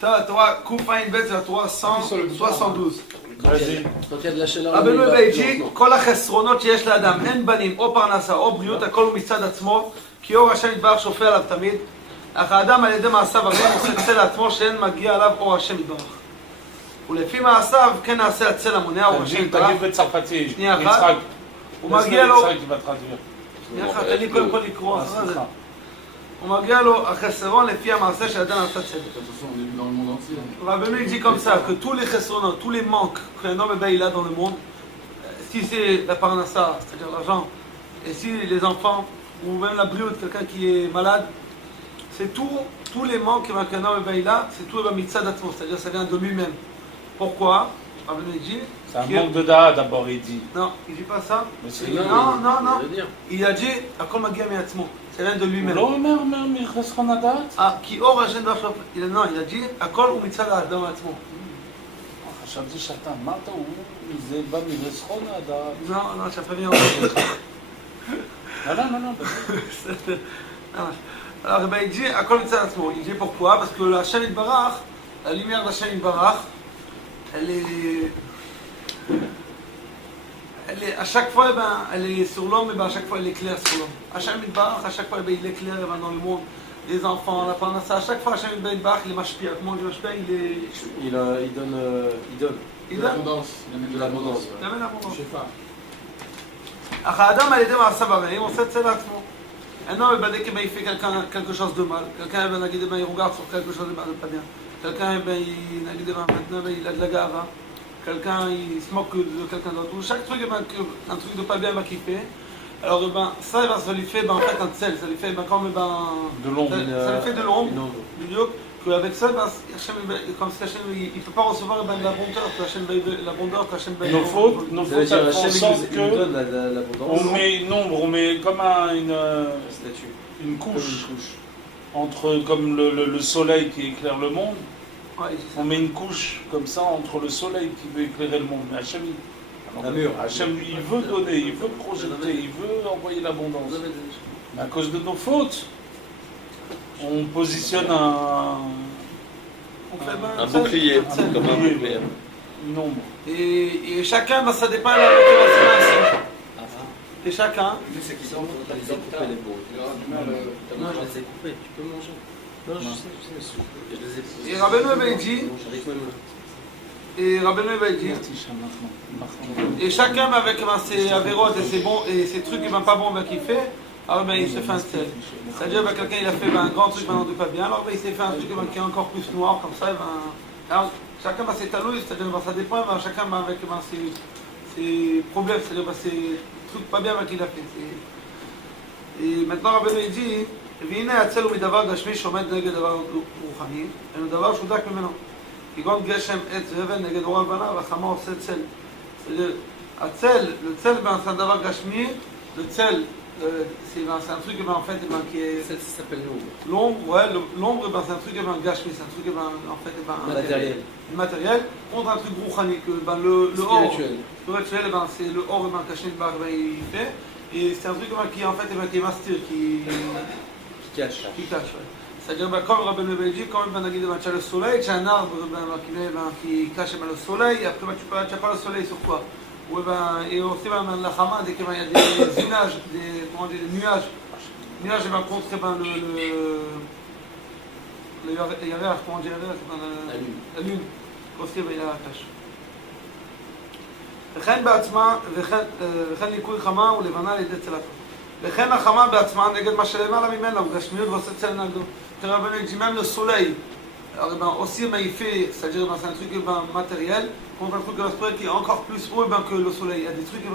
Torah Koufaïn Bet, c'est la Torah 172. Vas-y. Donc il y a de la chaleur. רבנו בייג'י, כל החסרונות שיש לאדם, אין בנים או פרנסה או בריאות, הכל הוא מצד עצמו, כי אור השם יתברך שופע עליו תמיד, אך האדם על ידי מעשיו הרעים עושה צל לעצמו שאין מגיע עליו אור השם יתברך. ולפי מעשיו כן נעשה הצל המונע אור השם יתברך. תגיד בצרפתי, שנייה אחת. הוא מגיע לו... שנייה אחת, תן לי קודם כל לקרוא. הוא מגיע לו החסרון לפי המעשה שהאדם עשה צדק. Rabbeinu dit comme ça, que tous les chesronos, tous les manques qu'un homme il a dans le monde, si c'est la parnassa, c'est-à-dire l'argent, et si les enfants, ou même la brioute, quelqu'un qui est malade, c'est tous les manques qu'un homme il a, c'est tout le mitzvah d'atmos, c'est-à-dire ça vient de lui-même. Pourquoi? Rabbeinu dit... C'est un manque de da'a d'abord, il dit. Non, il dit pas ça. Non. Il a dit, akol magia mi'atzmo. Ça vient de lui-même. לא אומר מחסרון הדעת? כי אור השם דווקא, לא, il a dit, הכל הוא מצד האדם עצמו. חשבתי שאתה אמרת, זה בא מחסרון הדעת. לא, שאתה מבין. לא. Alors, il dit, הכל מצד עצמו. Il dit pourquoi? Parce que la Hashem Yitbarach, la lumière de Hashem Yitbarach, elle est à chaque fois, elle est sur l'homme, et à chaque fois elle éclaire sur l'homme. Hashem Yitbarach, à chaque fois il éclaire dans le monde, les enfants, la parnassa, à chaque fois Hashem Yitbarach, il est mashpia. Comment on dit mashpia? Il donne. Il donne l'abondance. Il amène de l'abondance. Il amène l'abondance. אך האדם על ידי מעשיו הרעים עושה צל לעצמו. אינו מבדק אם il fait quelque chose de mal. Quelqu'un נגיד il regarde sur quelque chose de pas bien. Quelqu'un נגיד maintenant il a de la gava. Quelqu'un il se moque de quelqu'un d'autre, ou chaque truc, un truc de pas bien qu'il fait, alors ça lui fait en fait un tsel, ça lui fait comme de l'ombre, ça lui fait de l'ombre, qu'avec ça, comme si Hachem il ne peut pas recevoir la rondeur qu'Hachem nos fautes, elles font en sorte qu'on met comme une couche entre comme le soleil qui éclaire le monde. Ouais, on met une couche comme ça entre le soleil qui veut éclairer le monde. Mais Hachem, il veut donner, il veut projeter, il veut envoyer l'abondance. Mais à cause de nos fautes, on positionne un bouclier, comme un bouclier. Une ombre. Et chacun, ça dépend de la motivation. Et chacun. Les écoupés, les beaux. Non, je les ai coupés, tu peux manger. Non, je sais. Et Rabbeinu dit, et chacun avec ses avérotes et ses bons et ses trucs pas bons qu'il fait, alors il se fait un sel. C'est-à-dire quelqu'un il a fait un grand truc de pas bien, alors il s'est fait un truc qui est encore plus noir comme ça. Alors chacun a ses talouilles, c'est-à-dire ça dépend, chacun avec ses problèmes, c'est-à-dire ses trucs pas bien qu'il a fait. Et maintenant Rabbeinu dit, והנה הצל הוא מדבר גשמי שעומד נגד דבר רוחני, אינו דבר שהוא דק ממנו. כגון גשם, עץ ואבן נגד אור הלבנה, והחמה עושה צל. Le tsel, c'est un דבר גשמי, le tsel, c'est un truc en fait qui est... Ça s'appelle l'ombre. L'ombre, ouais, l'ombre c'est un truc gashmi, c'est un truc en fait matériel, contre un truc rouhani, que le or, spirituel, c'est le or qu'Hachem il fait, et c'est un truc qui en fait qui est mastir, qui cache. C'est-à-dire, comme Rabbeinu dit, quand tu as le soleil, tu as un arbre qui cache le soleil, et après tu n'as pas le soleil sur quoi? Et aussi, la Hama, dès qu'il y a des nuages, des nuages contre le Yarech, comment on dit la lune, aussi il y a la cache. וכן בעצמה, וכן ליקוי חמה ולבנה על ידי צלתה. וכן החמה בעצמה נגד מה שלמעלה ממנה, הוא גשמיות ועושה צל נגדו. Rabbeinu dit même le soleil, aussi il fait, c'est-à-dire c'est un truc matériel, contre un truc qui est encore plus haut que le soleil. Il y a des trucs le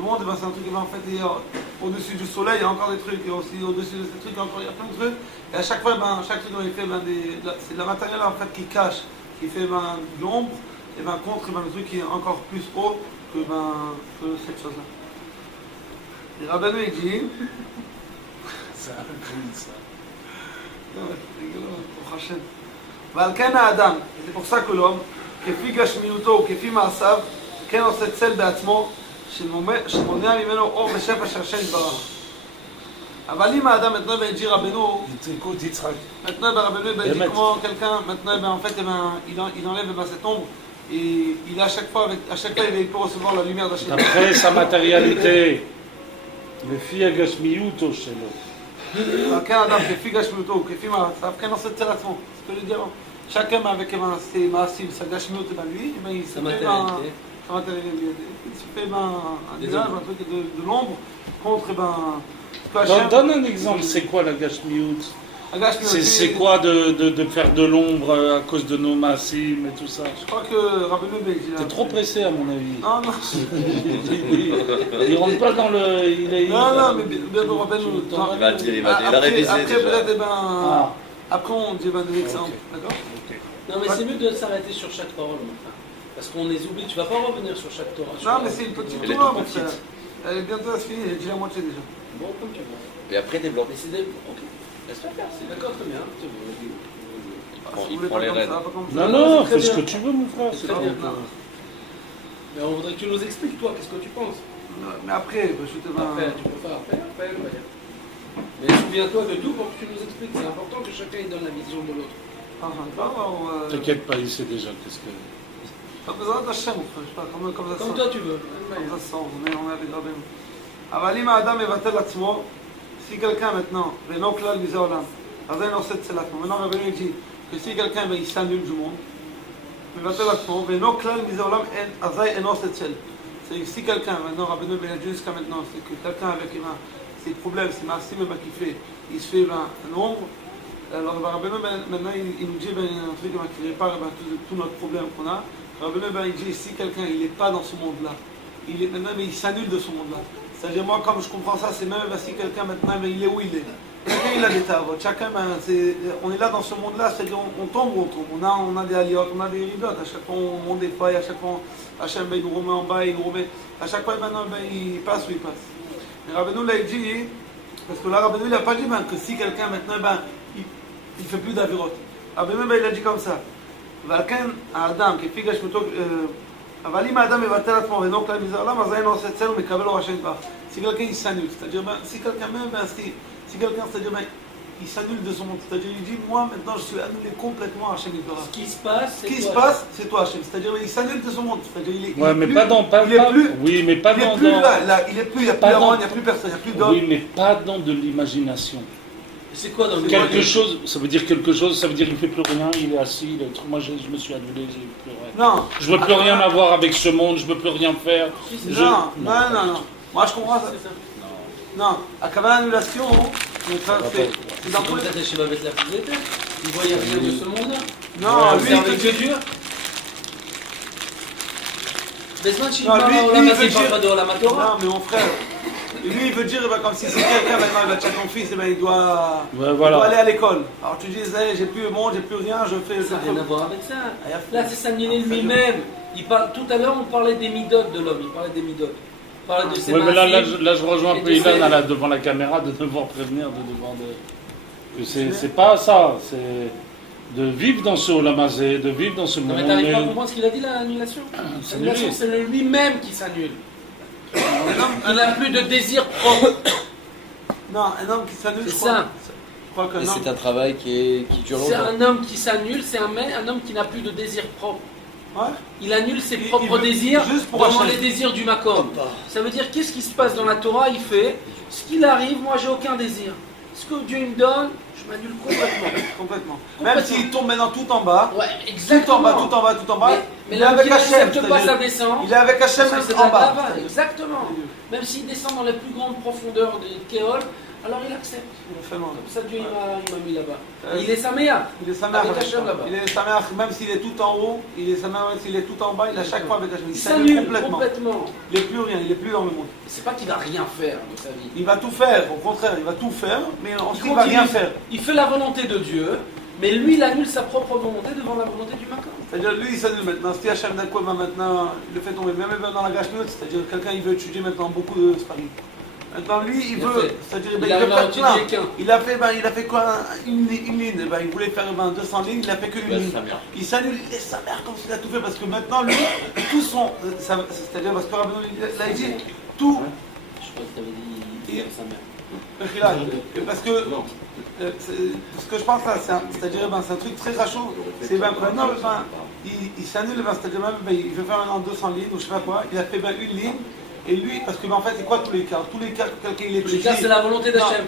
monde, c'est un truc en fait au-dessus du soleil, il y a encore des trucs, et aussi au-dessus de ces trucs, il y a plein de trucs. Et à chaque fois, chaque truc il fait c'est le matériel en fait qui cache, qui fait de l'ombre, et contre le truc qui est encore plus haut que cette chose-là. Et Rabbeinu dit. C'est un peu ça. ועל כן האדם, זה pour ça que l'homme, כפי גשמיותו וכפי מעשיו, כן עושה צל בעצמו, שמונע ממנו אור ושפע של השם יתברך. אבל אם האדם maintenant ben, dit Rabbeinu, Écoute, Yitzhak. maintenant ben, Rabbeinu ben, dit comment quelqu'un maintenant ben, en fait eh ben, il enlève ben, cette ombre et il a à chaque fois il peut recevoir la lumière d'Hachem. D'après sa matérialité, לפי הגשמיות שלו. כן אדם כפי גשמיותו, כפי מעשיו, כן עושה אצל עצמו. זה כאילו dire chacun avec ses מעשים, sa גשמיות ben lui, ben, il se fait ben, un nuage, un truc de l'ombre contre ben, Donne un exemple, c'est quoi la gashmiout? C'est c'est quoi de faire de l'ombre à cause de nos massim et tout ça? Je crois que Rabbeinu ben, T'es trop pressé à mon avis. Non, non. Il rentre pas dans le... Non, mais bien Rabbeinu. Il a révisé après, déjà. peut-être, ben, après on dit ben, de l'exemple, d'accord? Non, mais c'est mieux de s'arrêter sur chaque parole, mon frère. Parce qu'on les oublie, tu vas pas revenir sur chaque Torah. Non, mais c'est une petite Elle est Torah, toute mon frère. petite. Elle est bientôt à se finir, j'ai dit la moitié déjà. Bon, comme tu veux. Et après, développe. Mais c'est des... Ok, laisse-toi faire, c'est d'accord, très bien. C'est bon, vas-y. Si il vous voulez prend pas les comme rênes. ça, pas comme ça. Non, non, Très fais ce bien. que tu veux mon frère. C'est c'est très pas bien. bon. Mais on voudrait que tu nous expliques, toi, qu'est-ce que tu penses. Mais après, je te Après, tu peux faire après, on va dire. Mais souviens-toi de tout pour que tu nous expliques. C'est important que chacun il donne la vision de l'autre. T'inquiète pas, il sait déjà qu'est-ce que... Pas besoin d'Hachem, mon frère, je sais pas, comme ça Comme sent. toi, tu veux. Comme ça sent, on est avec Rabbeinu. אבל אם האדם מבטל עצמו, si quelqu'un maintenant, ואינו כלל מזה עולם, אז אין עושה אצל עצמו. maintenant Rabbeinu dit que si quelqu'un il s'annule du monde, מבטל עצמו, ואינו כלל מזה עולם, אזי אינו עושה אצל. C'est si quelqu'un, maintenant Rabbeinu ben dit jusqu'à maintenant, c'est que quelqu'un avec ses problèmes, ses massim qui fait, il se fait un ombre. Alors Rabbeinu maintenant il nous dit un truc qui répare tout notre problème qu'on a. Rabbeinu ben il dit si quelqu'un il n'est pas dans ce monde-là, il est maintenant mais il s'annule de ce monde-là. C'est-à-dire moi comme je comprends ça, c'est même si quelqu'un maintenant mais il est où il est. Chacun il a des tavots, chacun ben, on est là dans ce monde-là, c'est-à-dire on tombe ou on tombe. On a des aliotes, on a des ridotes, à chaque fois on monte des failles, à chaque fois Hachem ben, il nous remet en bas, il nous remet. À chaque fois maintenant ben, il passe ou il passe. Mais Rabbeinu l'a dit, parce que là Rabbeinu il n'a pas dit ben, que si quelqu'un maintenant ben, il fait plus d'avirotes. Rabbeinu ben, il a dit comme ça. ועל כן האדם כפי גשמותו, אבל אם האדם מבטל עצמו ואינו כלל מזה העולם, אז אין עושה אצלנו מקבל אור השם יתברך. Si quelqu'un il s'annule, c'est-à-dire si quelqu'un même si quelqu'un c'est-à-dire il s'annule de son monde, c'est-à-dire il dit moi maintenant je suis annulé complètement à Hachem Yitbarach. Ce qui se passe, Ce qui se passe, c'est toi Hachem, c'est-à-dire il s'annule de son monde, c'est-à-dire il est Ouais, mais pas dans... Pas, il est plus, oui, mais pas il est dans... plus là, il est plus, il n'y a plus pas la dans- il n'y a plus personne, il n'y a plus d'homme. Oui, mais pas dans de l'imagination. c'est quoi dans le Quelque chose, ça veut dire quelque chose, ça veut dire qu'il ne fait plus rien, il est assis, le truc. Moi je me suis annulé, j'ai plus rien. Non. Je ne veux plus rien avoir avec ce monde, je ne veux plus rien faire. Non. Moi je comprends ça. Non, à Kavala annulation, c'est dans tous Comme les... ça, Shiva avec la propriétaire. Il voyait rien de ce monde-là. Non, lui il Avec te dit... Dieu. Bzman Non, Shiva, lui, on il l'a veut pas dire... de la Torah. Non, mais mon frère, lui il veut dire ben, comme si c'est quelqu'un maintenant il va tuer ton fils, ben, il doit Voilà. aller à l'école. Alors tu dis, j'ai plus le monde, j'ai plus rien, je fais... Ça n'a rien à voir avec ça. Là, c'est s'annuler lui-même. Tout à l'heure, on parlait des midotes de l'homme. Il parlait des midotes. On parlait de ses Oui, mais là, massives. je rejoins un peu Ilan devant la caméra de devoir prévenir, que c'est pas ça, c'est de vivre dans ce olamazé, de vivre dans ce Non, monde. mais t'arrives pas à comprendre ce qu'il a dit, l'annulation. L'annulation, c'est lui-même qui s'annule. Il n'a plus de désir propre. Non, un homme qui s'annule, C'est je crois. ça. Je crois qu'un Et homme... c'est un travail qui dure C'est longtemps. un homme qui s'annule, c'est un homme qui n'a plus de désir propre. Ouais. Il annule ses Il propres veut- désirs juste pour devant Hachem. les désirs du Makom. Ça veut dire qu'est-ce qui se passe dans la Torah? Il fait ce qu'il arrive, moi j'ai aucun désir. Ce que Dieu me donne, je m'annule complètement. Complètement. Même s'il tombe maintenant tout en bas, Ouais, tout en exactement. bas, tout en bas, tout en bas, Mais il est l'homme avec qui Hachem. n'accepte pas sa c'est-à-dire, descente, il est avec Hachem parce que même c'est de en la bas. lava, exactement. Même s'il descend dans les plus grandes profondeurs de Kéol, alors il accepte. Il est tellement- Comme ça Dieu il m'a mis là-bas. Et il est Saméa. Il est Sameach Avec Hachem là-bas. Il est Sameach, même s'il est tout en haut, il est Sameach, même s'il est tout en bas, il est à chaque fois avec Hachem. Il Il s'annule s'annule complètement. Il n'est plus rien, il n'est plus dans le monde. C'est pas qu'il va rien faire de sa vie. Il va tout faire, au contraire, il va tout faire, mais ensuite il Il va continue. rien faire. Il fait la volonté de Dieu, mais lui il annule sa propre volonté devant la volonté du Makom. C'est-à-dire, lui, il s'annule maintenant. Si Hachem d'un coup va maintenant le fait tomber, même dans la gashmiut, c'est-à-dire quelqu'un il veut étudier maintenant beaucoup de sparim. Maintenant, lui, il Il veut, fait. c'est-à-dire, Il ben, il arrive veut à faire plein. étudier qu'un. Il a fait quoi? Une ligne. Ben, il voulait faire 200 lignes, il a fait qu'une Ouais, ligne. sa mère. Il s'annule, il laisse sa mère comme s'il a tout fait, parce que maintenant, lui, tout son. C'est-à-dire, parce que Rabbeinu, il a dit, tout. Je crois que tu avais dit Il- sa mère. Parce que ce que je pense là, c'est-à-dire c'est un truc très rachou. C'est maintenant il s'annule, c'est-à-dire même il veut faire un an 200 lignes ou je sais pas quoi. Il a fait une ligne. Et lui, parce que en fait, c'est quoi tous les cas? Tous les cas, quelqu'un il est Tous les cas, c'est la volonté d'Hachem.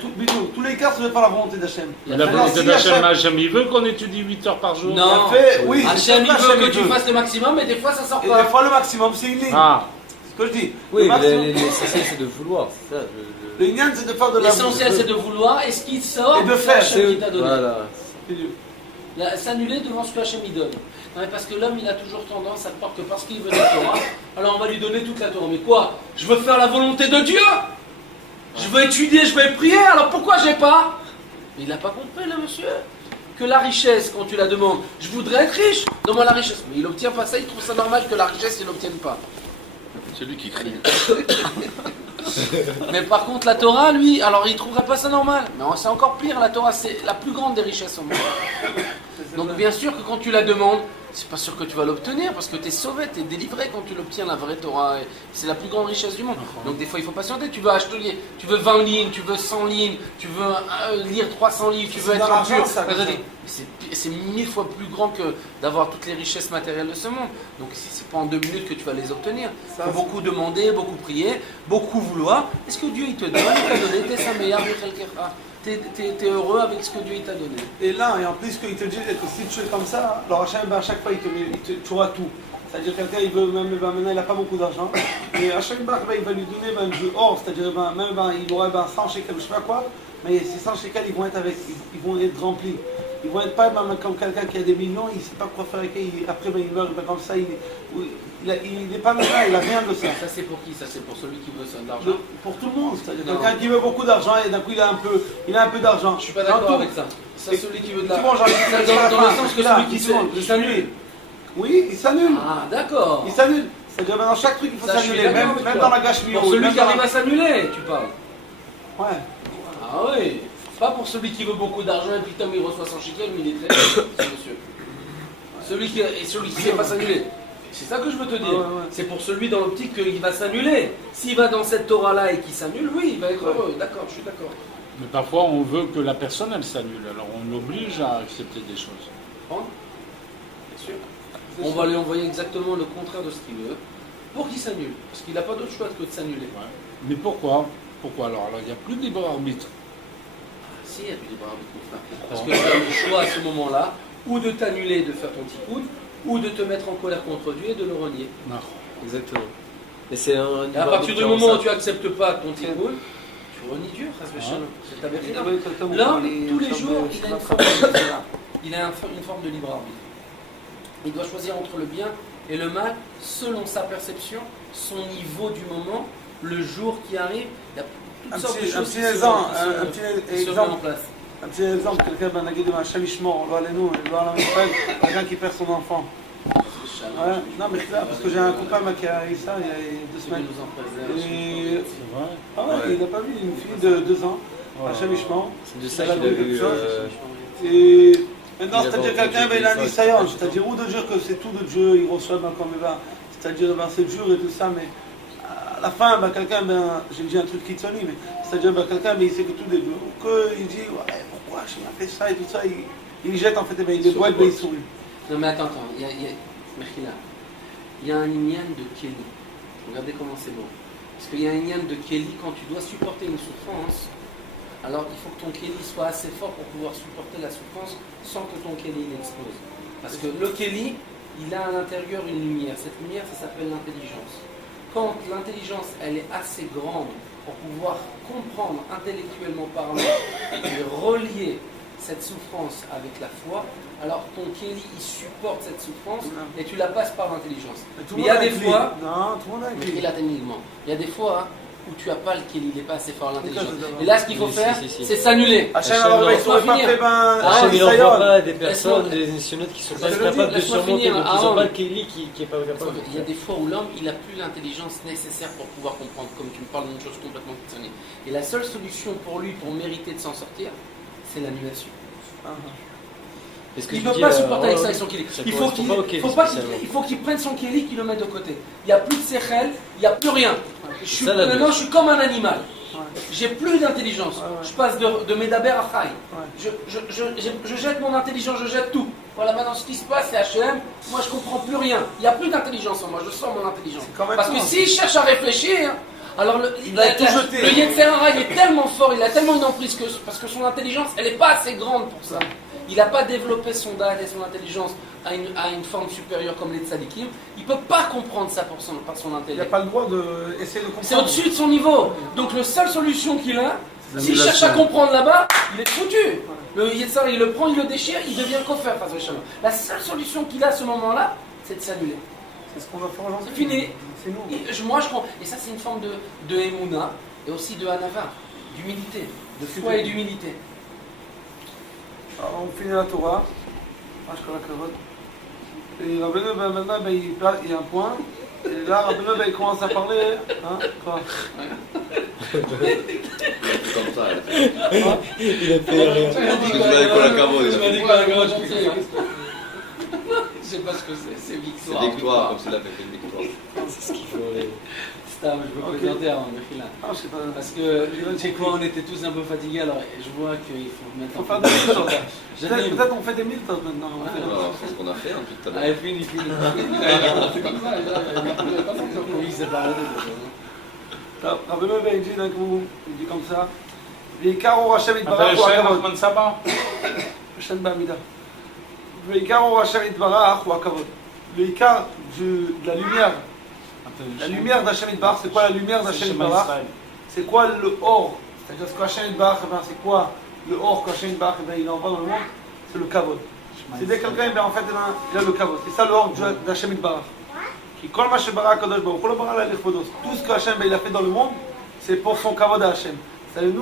Tous les cas, c'est pas la volonté d'Hachem. La volonté d'Hachem, il veut qu'on étudie 8 heures par jour. Non, oui, Hachem, il veut que tu fasses le maximum, mais des fois, ça sort pas. Et des fois, le maximum, c'est une ligne. Ah. C'est ce que je dis. Oui, l'essentiel, c'est de vouloir. C'est ça. Le Inyan, c'est de faire de la. L'essentiel, c'est de vouloir, et ce qui sort, et de faire. c'est Hachem qui t'a donné. Voilà. S'annuler devant ce que Hachem il donne. Non, mais parce que l'homme il a toujours tendance à croire que parce qu'il veut la Torah, alors on va lui donner toute la Torah. Mais quoi? Je veux faire la volonté de Dieu. Je veux étudier, je veux prier, alors pourquoi j'ai pas? Mais il n'a pas compris le monsieur. Que la richesse, quand tu la demandes, je voudrais être riche, donne-moi la richesse. Mais il n'obtient pas ça, il trouve ça normal que la richesse il n'obtienne pas. C'est lui qui crie. Mais par contre la Torah, lui, alors il ne trouverait pas ça normal. Mais c'est encore pire, la Torah c'est la plus grande des richesses au monde. Donc bien sûr que quand tu la demandes, c'est pas sûr que tu vas l'obtenir parce que tu es sauvé, tu es délivré quand tu l'obtiens, la vraie Torah. C'est la plus grande richesse du monde. Donc des fois il faut patienter, tu veux acheter, tu veux 20 lignes, tu veux 100 lignes, tu veux lire 300 livres, tu veux être pur. C'est 1000 fois plus grand que d'avoir toutes les richesses matérielles de ce monde. Donc c'est pas en 2 minutes que tu vas les obtenir. Il faut beaucoup demander, beaucoup prier, beaucoup vouloir. Est-ce que Dieu il te donne, il t'a donné, t'es sa meilleure t'es heureux avec ce que Dieu il t'a donné. Et là, et en plus, qu'il te dit que si tu es comme ça, alors à chaque fois, tu auras tout. C'est-à-dire quelqu'un, il veut même, maintenant, il n'a pas beaucoup d'argent, mais à chaque fois, il va lui donner du or, c'est-à-dire même il aura 100 shekels, je sais pas quoi, mais ces 100 shekels, ils vont être remplis. Ils vont être pas même comme quelqu'un qui a des millions, il ne sait pas quoi faire avec eux, après il meurt, comme ça, il n'est pas malin, il n'a rien de ça. Ça c'est pour qui? Ça c'est pour celui qui veut de l'argent? Pour tout le monde, c'est-à-dire quelqu'un qui veut beaucoup d'argent et d'un coup il a un peu d'argent. Je suis pas d'accord avec ça. C'est celui qui veut de l'argent. Dans le sens que celui qui s'annule. Oui, il s'annule. Ah d'accord. Il s'annule. C'est-à-dire dans chaque truc il faut s'annuler, même dans la gâche Pour celui qui arrive à s'annuler, tu parles. Ouais. Ah oui. Pas pour celui qui veut beaucoup d'argent et puis Tom il reçoit 100 shekels, mais il est très riche, ce monsieur. Celui qui ne sait pas s'annuler. C'est ça que je veux te dire. Ouais. C'est pour celui dans l'optique qu'il va s'annuler. S'il va dans cette Torah-là et qu'il s'annule, oui, il va être heureux. D'accord, je suis d'accord. Mais parfois, on veut que la personne, elle s'annule. Alors, on l'oblige à accepter des choses. Bien sûr. On va lui envoyer exactement le contraire de ce qu'il veut pour qu'il s'annule. Parce qu'il n'a pas d'autre choix que de s'annuler. Ouais. Mais pourquoi? Pourquoi alors il n'y a plus de libre arbitre. Si, il y a du libre arbitre, mon frère. Parce que tu as le choix à ce moment-là, ou de t'annuler, de faire ton tikkun, ou de te mettre en colère contre Dieu et de le renier. Non. Exactement. Et c'est un Et à partir du moment où tu n'acceptes pas ton tikkun, tu renies Dieu, c'est ta vérité. L'homme, tous les jours, il a une forme de libre arbitre. Il doit choisir entre le bien et le mal selon sa perception, son niveau du moment, le jour qui arrive. Il y a toutes sortes de choses qui se mettent en place. Un petit exemple, quelqu'un ben Nagid Hachem Ishmor, quelqu'un qui perd son enfant. Ouais. Non mais là, parce que j'ai un copain qui a eu ça il y a 2 semaines. Et... C'est vrai. Ah ouais, il n'a pas vu une fille de 2 ans, Hachem Ishmor. C'est de ça qu'il a vu. Et maintenant, c'est-à-dire quelqu'un il a un Nisayon, c'est-à-dire ou de dire que c'est tout de Dieu, il reçoit comme il va, c'est-à-dire c'est dur et tout ça, mais à la fin, quelqu'un, j'ai dit un truc qui sonne, mais c'est-à-dire quelqu'un, il sait que tout est Dieu, ou qu'il dit, ouais, pourquoi j'ai fait ça et tout ça, il jette en fait, il dévoile, il sourit. Non mais attends, il y a un inyan de Kéli. Regardez comment c'est beau. Parce qu'il y a un inyan de Kéli, quand tu dois supporter une souffrance, alors il faut que ton Kéli soit assez fort pour pouvoir supporter la souffrance sans que ton Kéli l'explose. Parce que le Kéli, il a à l'intérieur une lumière. Cette lumière, ça s'appelle l'intelligence. Quand l'intelligence, elle est assez grande pour pouvoir comprendre intellectuellement parlant et relier cette souffrance avec la foi, alors ton Kéli, il supporte cette souffrance et tu la passes par l'intelligence. Mais il y a des fois, il y a des fois où tu n'as pas le Kéli, il n'est pas assez fort l'intelligence. Et là, ce qu'il faut faire, c'est s'annuler. Hachem, il n'envoie pas des personnes, des nationaux qui sont pas capables de surmonter, donc ils n'ont pas le Kéli qui n'est pas capable. Il y a des fois où l'homme, il n'a plus l'intelligence nécessaire pour pouvoir comprendre, comme tu me parles d'une chose complètement fictionnée. Et la seule solution pour lui, pour mériter de s'en sortir, c'est l'annulation. Il ne peut pas supporter avec ça avec son Kéli. Il faut qu'il prenne son Kéli, qu'il le mette de côté. Il n'y a plus de séchel, il n'y a plus rien. Maintenant, je suis comme un animal. j'ai plus d'intelligence. Je passe de Medaber à Chai. Je jette mon intelligence, je jette tout. Voilà, maintenant ce qui se passe, c'est H&M, moi je comprends plus rien. Il n'y a plus d'intelligence en moi, je sors mon intelligence. Parce que s'il cherche à réfléchir, alors le Yetzer Hara il est tellement fort, il a tellement une emprise parce que son intelligence, elle n'est pas assez grande pour ça. Il n'a pas développé son dad et son intelligence à une forme supérieure comme les tzadikim. Il ne peut pas comprendre ça par son intellect. Il n'a pas le droit d'essayer de comprendre. C'est au-dessus de son niveau. Donc la seule solution qu'il a, s'il cherche à comprendre là-bas, il est foutu. Le Yetzer, il le prend, il le déchire, il devient kofer. La seule solution qu'il a à ce moment-là, c'est de s'annuler. C'est ce qu'on va faire aujourd'hui. C'est fini. C'est nous. Moi, je comprends. Et ça, c'est une forme de Emouna et aussi de Hanava, d'humilité, de foi et d'humilité. Alors, on finit la Torah. Et Rabbeinu, maintenant, il y a un point. Et là, Rabbeinu, il commence à parler. Hein, quoi Comme ça. Il a fait rien. Je sais pas ce que c'est victoire. C'est victoire, comme c'est la fête de victoire. C'est ce qu'il faut. Stam, je veux présenter avant Mechila. Je sais pas. Parce que, tu sais quoi, on était tous un peu fatigués, alors je vois qu'il faut mettre faire des miltes. Peut-être on fait des miltes maintenant. C'est ce qu'on a fait depuis tout à l'heure. Allez, fini. C'est comme ça, il pas forcément. Oui, c'est pas arrêté. Rabbeinu il dit d'un coup, il dit comme ça. Veikar or Hashem Yitbarach ou Hakavod. Hashem Bamida. Veikar or Hashem Yitbarach ou Hakavod. Le Ikar de la lumière. La lumière d'Hashem Yitbarach, c'est quoi la lumière d'Hashem Yitbarach? C'est quoi le or? C'est-à-dire ce qu'Hashem Yitbarach, c'est quoi le or qu'Hashem Yitbarach il envoie dans le monde? C'est le Kavod. C'est dès que quelqu'un, en fait, il a le Kavod. C'est ça le or d'Hashem Yitbarach. Tout ce que Hachem il a fait dans le monde, c'est pour son kavod à Hachem. Son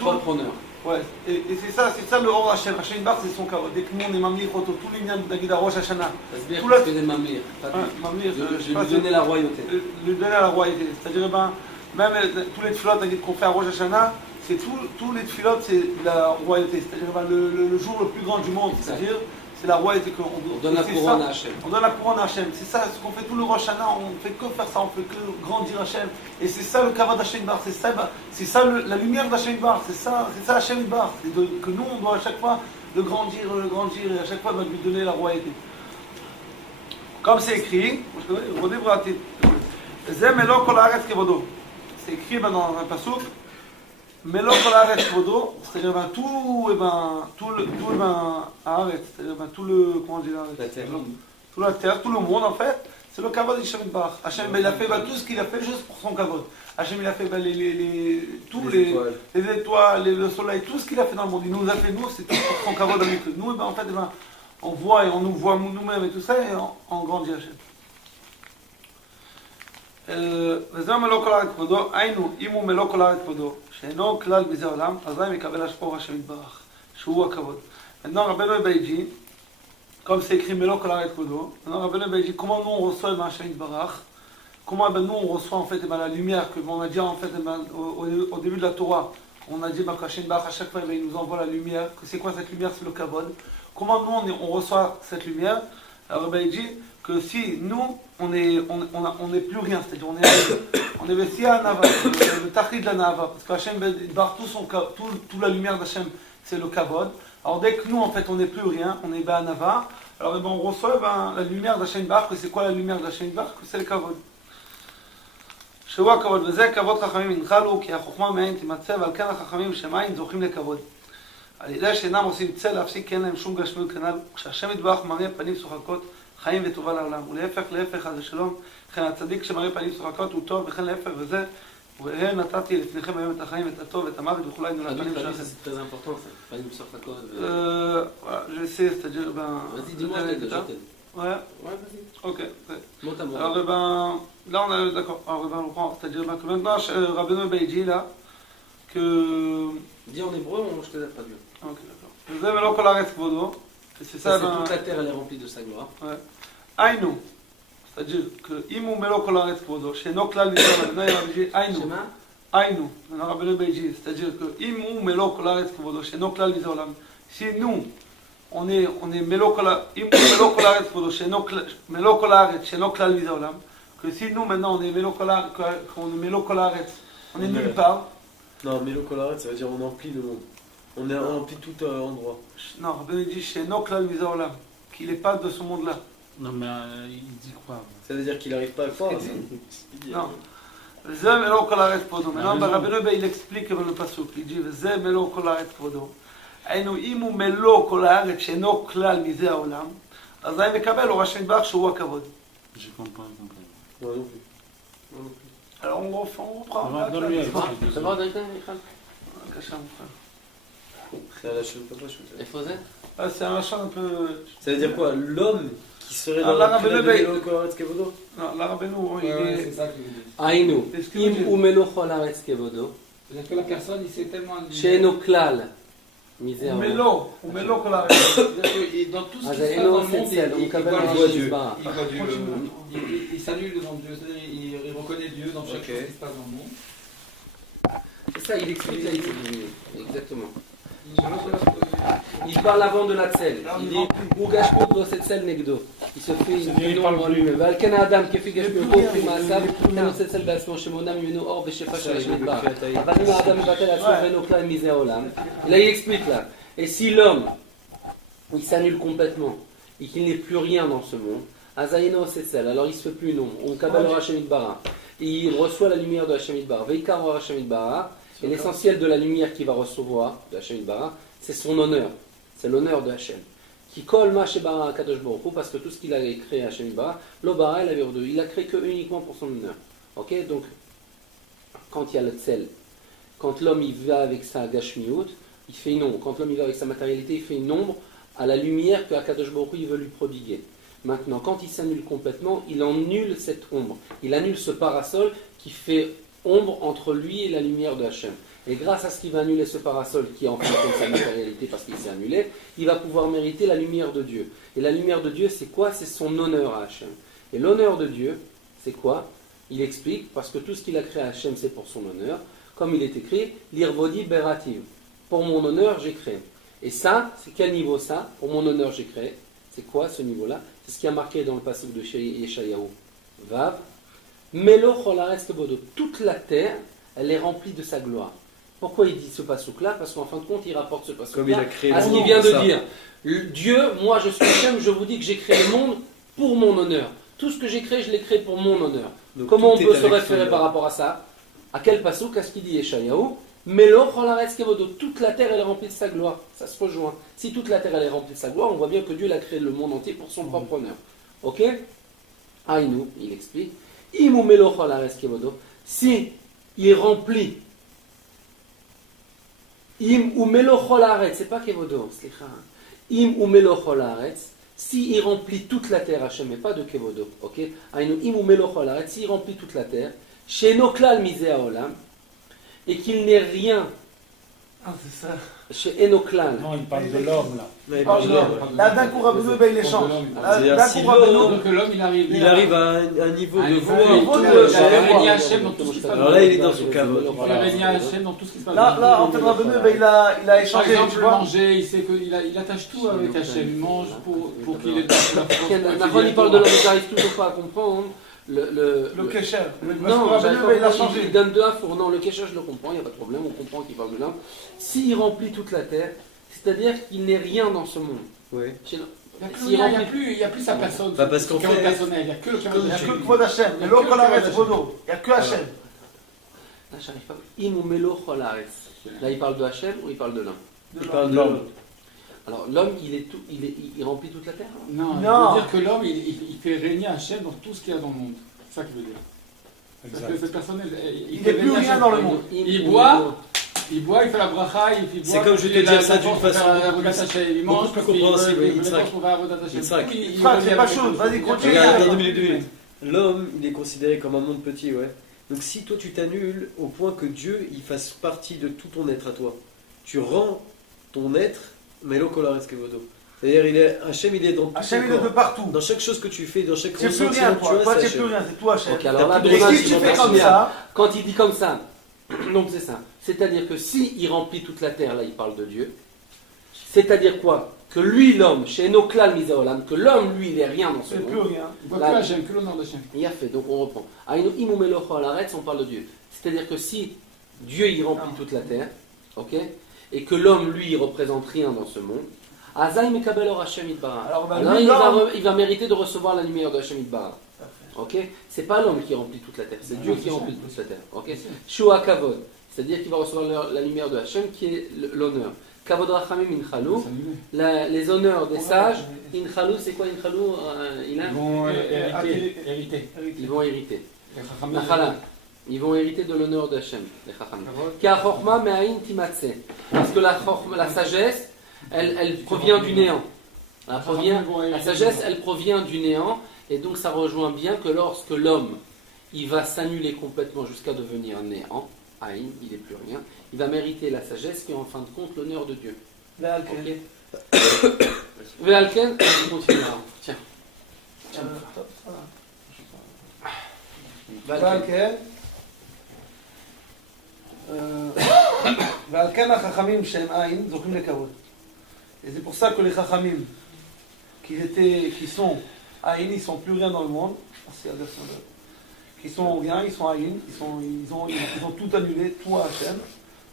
propre honneur. Ouais. Et c'est ça le or Hachem. Hachem Bar, c'est son kavod. Dès que nous on est mamlir, tous les liens de Rosh Hashanah. Tout le c'est des mamlir. De lui donner la royauté. Lui donner la royauté. C'est-à-dire, même tous les tfilotes qu'on fait à Rosh Hashanah, c'est tous les tfilotes, c'est la royauté. C'est-à-dire le jour le plus grand du monde. C'est-à-dire, c'est la royauté qu'on donne la couronne à Hachem. On donne la couronne à Hachem. C'est ça, ce qu'on fait tout le Rosh Hashanah, on fait que faire ça, on fait que grandir Hachem. Et c'est ça le kavod d'Hachem Bar, c'est ça la lumière d'Hachem Bar, c'est ça Hachem Bar. Que nous, on doit à chaque fois le grandir, et à chaque fois, on doit lui donner la royauté. Comme c'est écrit, c'est écrit dans un passouk. Melo kol haaretz kvodo, c'est-à-dire tout le haaretz, c'est-à-dire tout le, comment dire, toute la terre, tout le monde en fait, c'est le kavod d'Hashem Yitbarach. Hachem il a fait tout ce qu'il a fait juste pour son kavod. Hachem il a fait les étoiles, le soleil, tout ce qu'il a fait dans le monde. Il nous a fait nous, c'est tout pour son kavod avec nous. En fait, on voit et on nous voit nous-mêmes et tout ça, et on grandit Hachem. וזה מלוא כל הארץ כבודו, היינו, אם הוא מלוא כל הארץ כבודו, שאינו כלל בזה עולם, אזי מקבל השפור השם יתברך, שהוא הכבוד. Maintenant, Rabbeinu Beiji, comme c'est écrit מלוא כל הארץ כבודו, maintenant Rabbeinu Beiji, comment nous on reçoit Hashem יתברך, comment nous on reçoit en fait la lumière que on a dit en fait au début de la Torah, on a dit qu'Hashem yitbarach à chaque fois il nous envoie la lumière, que c'est quoi cette lumière, c'est le kavod. Comment nous on reçoit cette lumière? Alors Rabbeinu dit que si nous, on n'est plus rien, c'est-à-dire on est vestis à Nava, le tachlit de la Nava, parce qu'Hachem barre toute la lumière d'Hachem, c'est le kavod. Alors dès que nous, en fait, on n'est plus rien, on est à Nava, alors on reçoit la lumière d'Hachem barre, que c'est quoi la lumière d'Hachem barre, que c'est le kavod. שהוא הכבוד, וזה כבוד חכמים ינחלו, כי החוכמה מעין תימצא, ועל כן החכמים שמיים זוכים לכבוד. על ידי שאינם עושים צל להפסיק, כי אין להם שום גשמיות כנ"ל, כשהשם יתברך מראה פנים שוחקות, חיים וטובה לעולם, ולהפך, אז השלום, וכן הצדיק שמראה פנים שוחקות הוא טוב, וכן להפך וזה, וראה נתתי לפניכם היום את החיים, את הטוב, את המוות, וכולי נולד פנים שלכם. C'est très important, ça. Pנים שוחקות. Voilà, je vais essayer, c'est-à-dire, Vas-y, dis-moi, je t'aide. Ouais, vas-y. Ok. Mot à mot. Alors, là, on est d'accord. Alors, on reprend, c'est-à-dire que maintenant, Rabbeinu Beiji, là, que... Dis en hébreu, je te laisse traduire. Ok, d'accord. וזה מלוא כל הארץ כבודו. C'est ça, toute la terre, elle est remplie de sa gloire. Ouais. Aïnou, c'est-à-dire que Imou Melo Kol Haaretz Kvodo, Sheno Klal V'Israel, Aïnou, Aïnou, Rabbeinu Beiji, c'est-à-dire que Imou Melo Kol Haaretz Kvodo, Sheno Klal V'Israel, si nous, on est Melo Kol Haaretz Kvodo, Melo Kol Haaretz, Sheno Klal V'Israel, que si nous maintenant on est Melo Kol Haaretz, on est nulle part, Non, Melo Kolaret, ça veut dire on emplit le monde. On emplit tout endroit. Non, Rabbeinu dit chez Noklal Mizaolam, qu'il n'est pas de ce monde-là. Non, mais il dit quoi? Ça veut dire qu'il n'arrive pas à croire. Non. זה מלוא כל הארץ כבודו. רבנו il explique dans le pasuk, il dit וזה מלוא כל הארץ כבודו. היינו אם הוא מלוא כל הארץ שאינו כלל מזה העולם, אז היה מקבל אור השם יתברך שהוא הכבוד. Je comprends, je comprends. Moi non plus. Alors on reprend. Ça va, Daïtan, Michal? בבקשה, מוכן. C'est à la chute, pas chute. איפה זה? C'est un machin un peu... Ça veut dire quoi? L'homme qui serait Ah, dans là, la Rabbeinu, Melo Kolaret Kevodo? Non, là, Rabbeinu, il C'est est... ça qu'il veut dire. היינו, Est-ce que אם vous- הוא מלוך כל הארץ כבודו, C'est-à-dire que la personne, il s'est tellement... שאינו כלל מזה הוא העולם. מלוא, הוא מלוא כל הארץ. C'est-à-dire que dans tout ce qui אז se passe היינו dans le monde, אצל, הוא il מקבל voit רשת Dieu. יתברך. Il voit Dieu. Il s'annule devant Dieu, c'est-à-dire il reconnaît Dieu dans chaque chose qui se passe dans le monde. C'est ça, il explique là, exactement. Il parle avant de la tsel. Il dit Ougashmut do setzel negdo. Il se fait une ombre en lui-même. Valken Adam kefi gashmut kofri maasav. Eno setzel בעצמו שמונה ממנו אור ושפע של השם יתברך. אבל אם האדם מבטל עצמו ואינו כלל מזה העולם. Et là il explique là. Et si l'homme il s'annule complètement et qu'il n'est plus rien dans ce monde, Azaïno setzel. Alors il se fait plus une ombre. On kabbalah Hashem Yitbarach. Et il reçoit la lumière de Hashem Yitbarach. Veikar Hashem Yitbarach. Et l'essentiel de la lumière qu'il va recevoir de Hashem Yitbarach, c'est son honneur. C'est l'honneur de Hashem. Qui colle ma Shebara Kadosh Baruch Hu, parce que tout ce qu'il a créé Hashem Yitbarach, l'Obara, il l'a créé que uniquement pour son honneur. Ok? Donc, quand il y a le tsel, quand l'homme il va avec sa gashmiut, il fait une ombre. Quand l'homme il va avec sa matérialité, il fait une ombre à la lumière que Kadosh Baruch Hu il veut lui prodiguer. Maintenant, quand il s'annule complètement, il annule cette ombre. Il annule ce parasol qui fait ombre entre lui et la lumière de Hachem. Et grâce à ce qu'il va annuler ce parasol qui est en fin de compte sa matérialité parce qu'il s'est annulé, il va pouvoir mériter la lumière de Dieu. Et la lumière de Dieu, c'est quoi? C'est son honneur à Hachem. Et l'honneur de Dieu, c'est quoi? Il explique, parce que tout ce qu'il a créé à Hachem, c'est pour son honneur. Comme il est écrit, l'irvodi berativ. Pour mon honneur, j'ai créé. Et ça, c'est quel niveau ça? Pour mon honneur, j'ai créé. C'est quoi ce niveau-là? C'est ce qui a marqué dans le passage de Yeshayahu. Vav. Melo cholaretz kebodo. Toute la terre, elle est remplie de sa gloire. Pourquoi il dit ce passouk-là? Parce qu'en fin de compte, il rapporte ce passouk-là à ce qu'il vient de dire. Dieu, moi je suis Hachem, je vous dis que j'ai créé le monde pour mon honneur. Tout ce que j'ai créé, je l'ai créé pour mon honneur. Donc, comment on peut se référer par rapport à ça? À quel passouk? À ce qu'il dit Yeshayahu? Melo cholaretz kebodo. Toute la terre, elle est remplie de sa gloire. Ça se rejoint. Si toute la terre, elle est remplie de sa gloire, on voit bien que Dieu l'a créé le monde entier pour son propre honneur. Ok? Aïnou, il explique. Si il remplit, im ou melochol haaretz, c'est pas kevodo, im ou melochol haaretz, si il remplit toute la terre, Hachem, mais pas de kevodo, ok? Aïnou, im ou melochol haaretz, si il remplit toute la terre, chez Noklal misé haolam, et qu'il n'est rien. Ah, c'est ça. Chez Enoklal. Non, il parle de l'homme là. Il parle de l'homme. Là, d'un coup, Rabbeinu, il échange. D'un coup, Rabbeinu, Donc l'homme, il arrive à un niveau de voir. Alors là, il est dans son cadre. Il fait régner Hachem dans tout ce qui se passe. Là, en fait, Rabbeinu, il a échangé. Par exemple, tu vois. manger, il sait qu'il attache tout avec Hachem. Il mange pour qu'il ait de la Nahon, il parle de l'homme, ils n'arrivent toujours pas à comprendre. Le Kesher. Non, il a changé. Il donne deux à four. Non, le Kesher, je le comprends, il n'y a pas de problème, on comprend qu'il parle de l'homme. S'il remplit toute la terre, c'est-à-dire qu'il n'est rien dans ce monde. Oui. Il n'y a plus sa personne. Bah parce qu'en fait, personnel, il n'y a que le Il n'y a que le Kvod Hachem. Il n'y a que il n'y a que Hachem. Là, j'arrive pas. Im ou melo chol haaretz. Là, il parle de Hachem ou il parle de l'homme? Il parle de l'homme. Alors, l'homme, il remplit toute la terre? Non, il veut dire que l'homme, il fait régner Hachem dans tout ce qu'il y a dans le monde. C'est ça qu'il veut dire. Parce que c'est personnel. Il n'est plus rien dans le monde. Il boit, il fait la bracha, il boit. C'est comme je te dire ça d'une façon il mange, plus compréhensible. C'est pas chaud, vas-y, continue. Regarde, 2 minutes. L'homme, il est considéré comme un monde petit, ouais. Donc si toi tu t'annules au point que Dieu, il fasse partie de tout ton être à toi, tu rends ton être Melo Kolaretz Kevodo. C'est-à-dire, Hachem, il est dans tout Hachem, il est de partout. Dans chaque chose que tu fais, dans chaque c'est plus rien, toi. Toi, tu n'es plus rien, c'est toi, Hachem. Okay, alors là, et si tu fais comme ça, quand il dit comme ça, donc c'est ça. C'est-à-dire que si il remplit toute la terre, là, il parle de Dieu. C'est-à-dire quoi? Que lui, l'homme, chez Enoklal Mizaolam, que l'homme, lui, il n'est rien dans ce monde. C'est plus rien. Il voit que Hachem, que l'honneur d'Hachem. Il a fait, donc on reprend. Aïnou imou melocho al haaretz, on parle de Dieu. C'est-à-dire que si Dieu il remplit toute la terre, ok, et que l'homme lui il représente rien dans ce monde. Azaï Mekabel Or Hashem Yitbarach. Alors il va mériter de recevoir la lumière de Hashem Yitbarach. Ok, c'est pas l'homme qui remplit toute la terre, c'est Dieu qui remplit toute la terre. Ok, Shua Kavod, c'est-à-dire qu'il va recevoir la lumière de Hashem qui est l'honneur. Kavod Rachamim Inchalou, les honneurs des sages. Inchalou, c'est quoi Inchalou? Ils vont hériter. Ils vont hériter. Les Chachamim. Nachala. Ils vont hériter de l'honneur de Hashem, les Chachamim. Car Chorma Me'aïn Timatse. Parce que la sagesse, elle provient du néant. La sagesse, elle provient du néant. Et donc ça rejoint bien que lorsque l'homme, il va s'annuler complètement jusqu'à devenir néant, Aïn, il n'est plus rien, il va mériter la sagesse qui est en fin de compte l'honneur de Dieu. Ve'alken, on continuera. Tiens. Ve'alken. Ve'alken ha'chachamim shem aïn zochim lekavod. Et c'est pour ça que les chachamim, qui sont aïn, ils sont plus rien dans le monde, qui sont rien, ils sont aïn, ils ont tout annulé, tout à Hachem.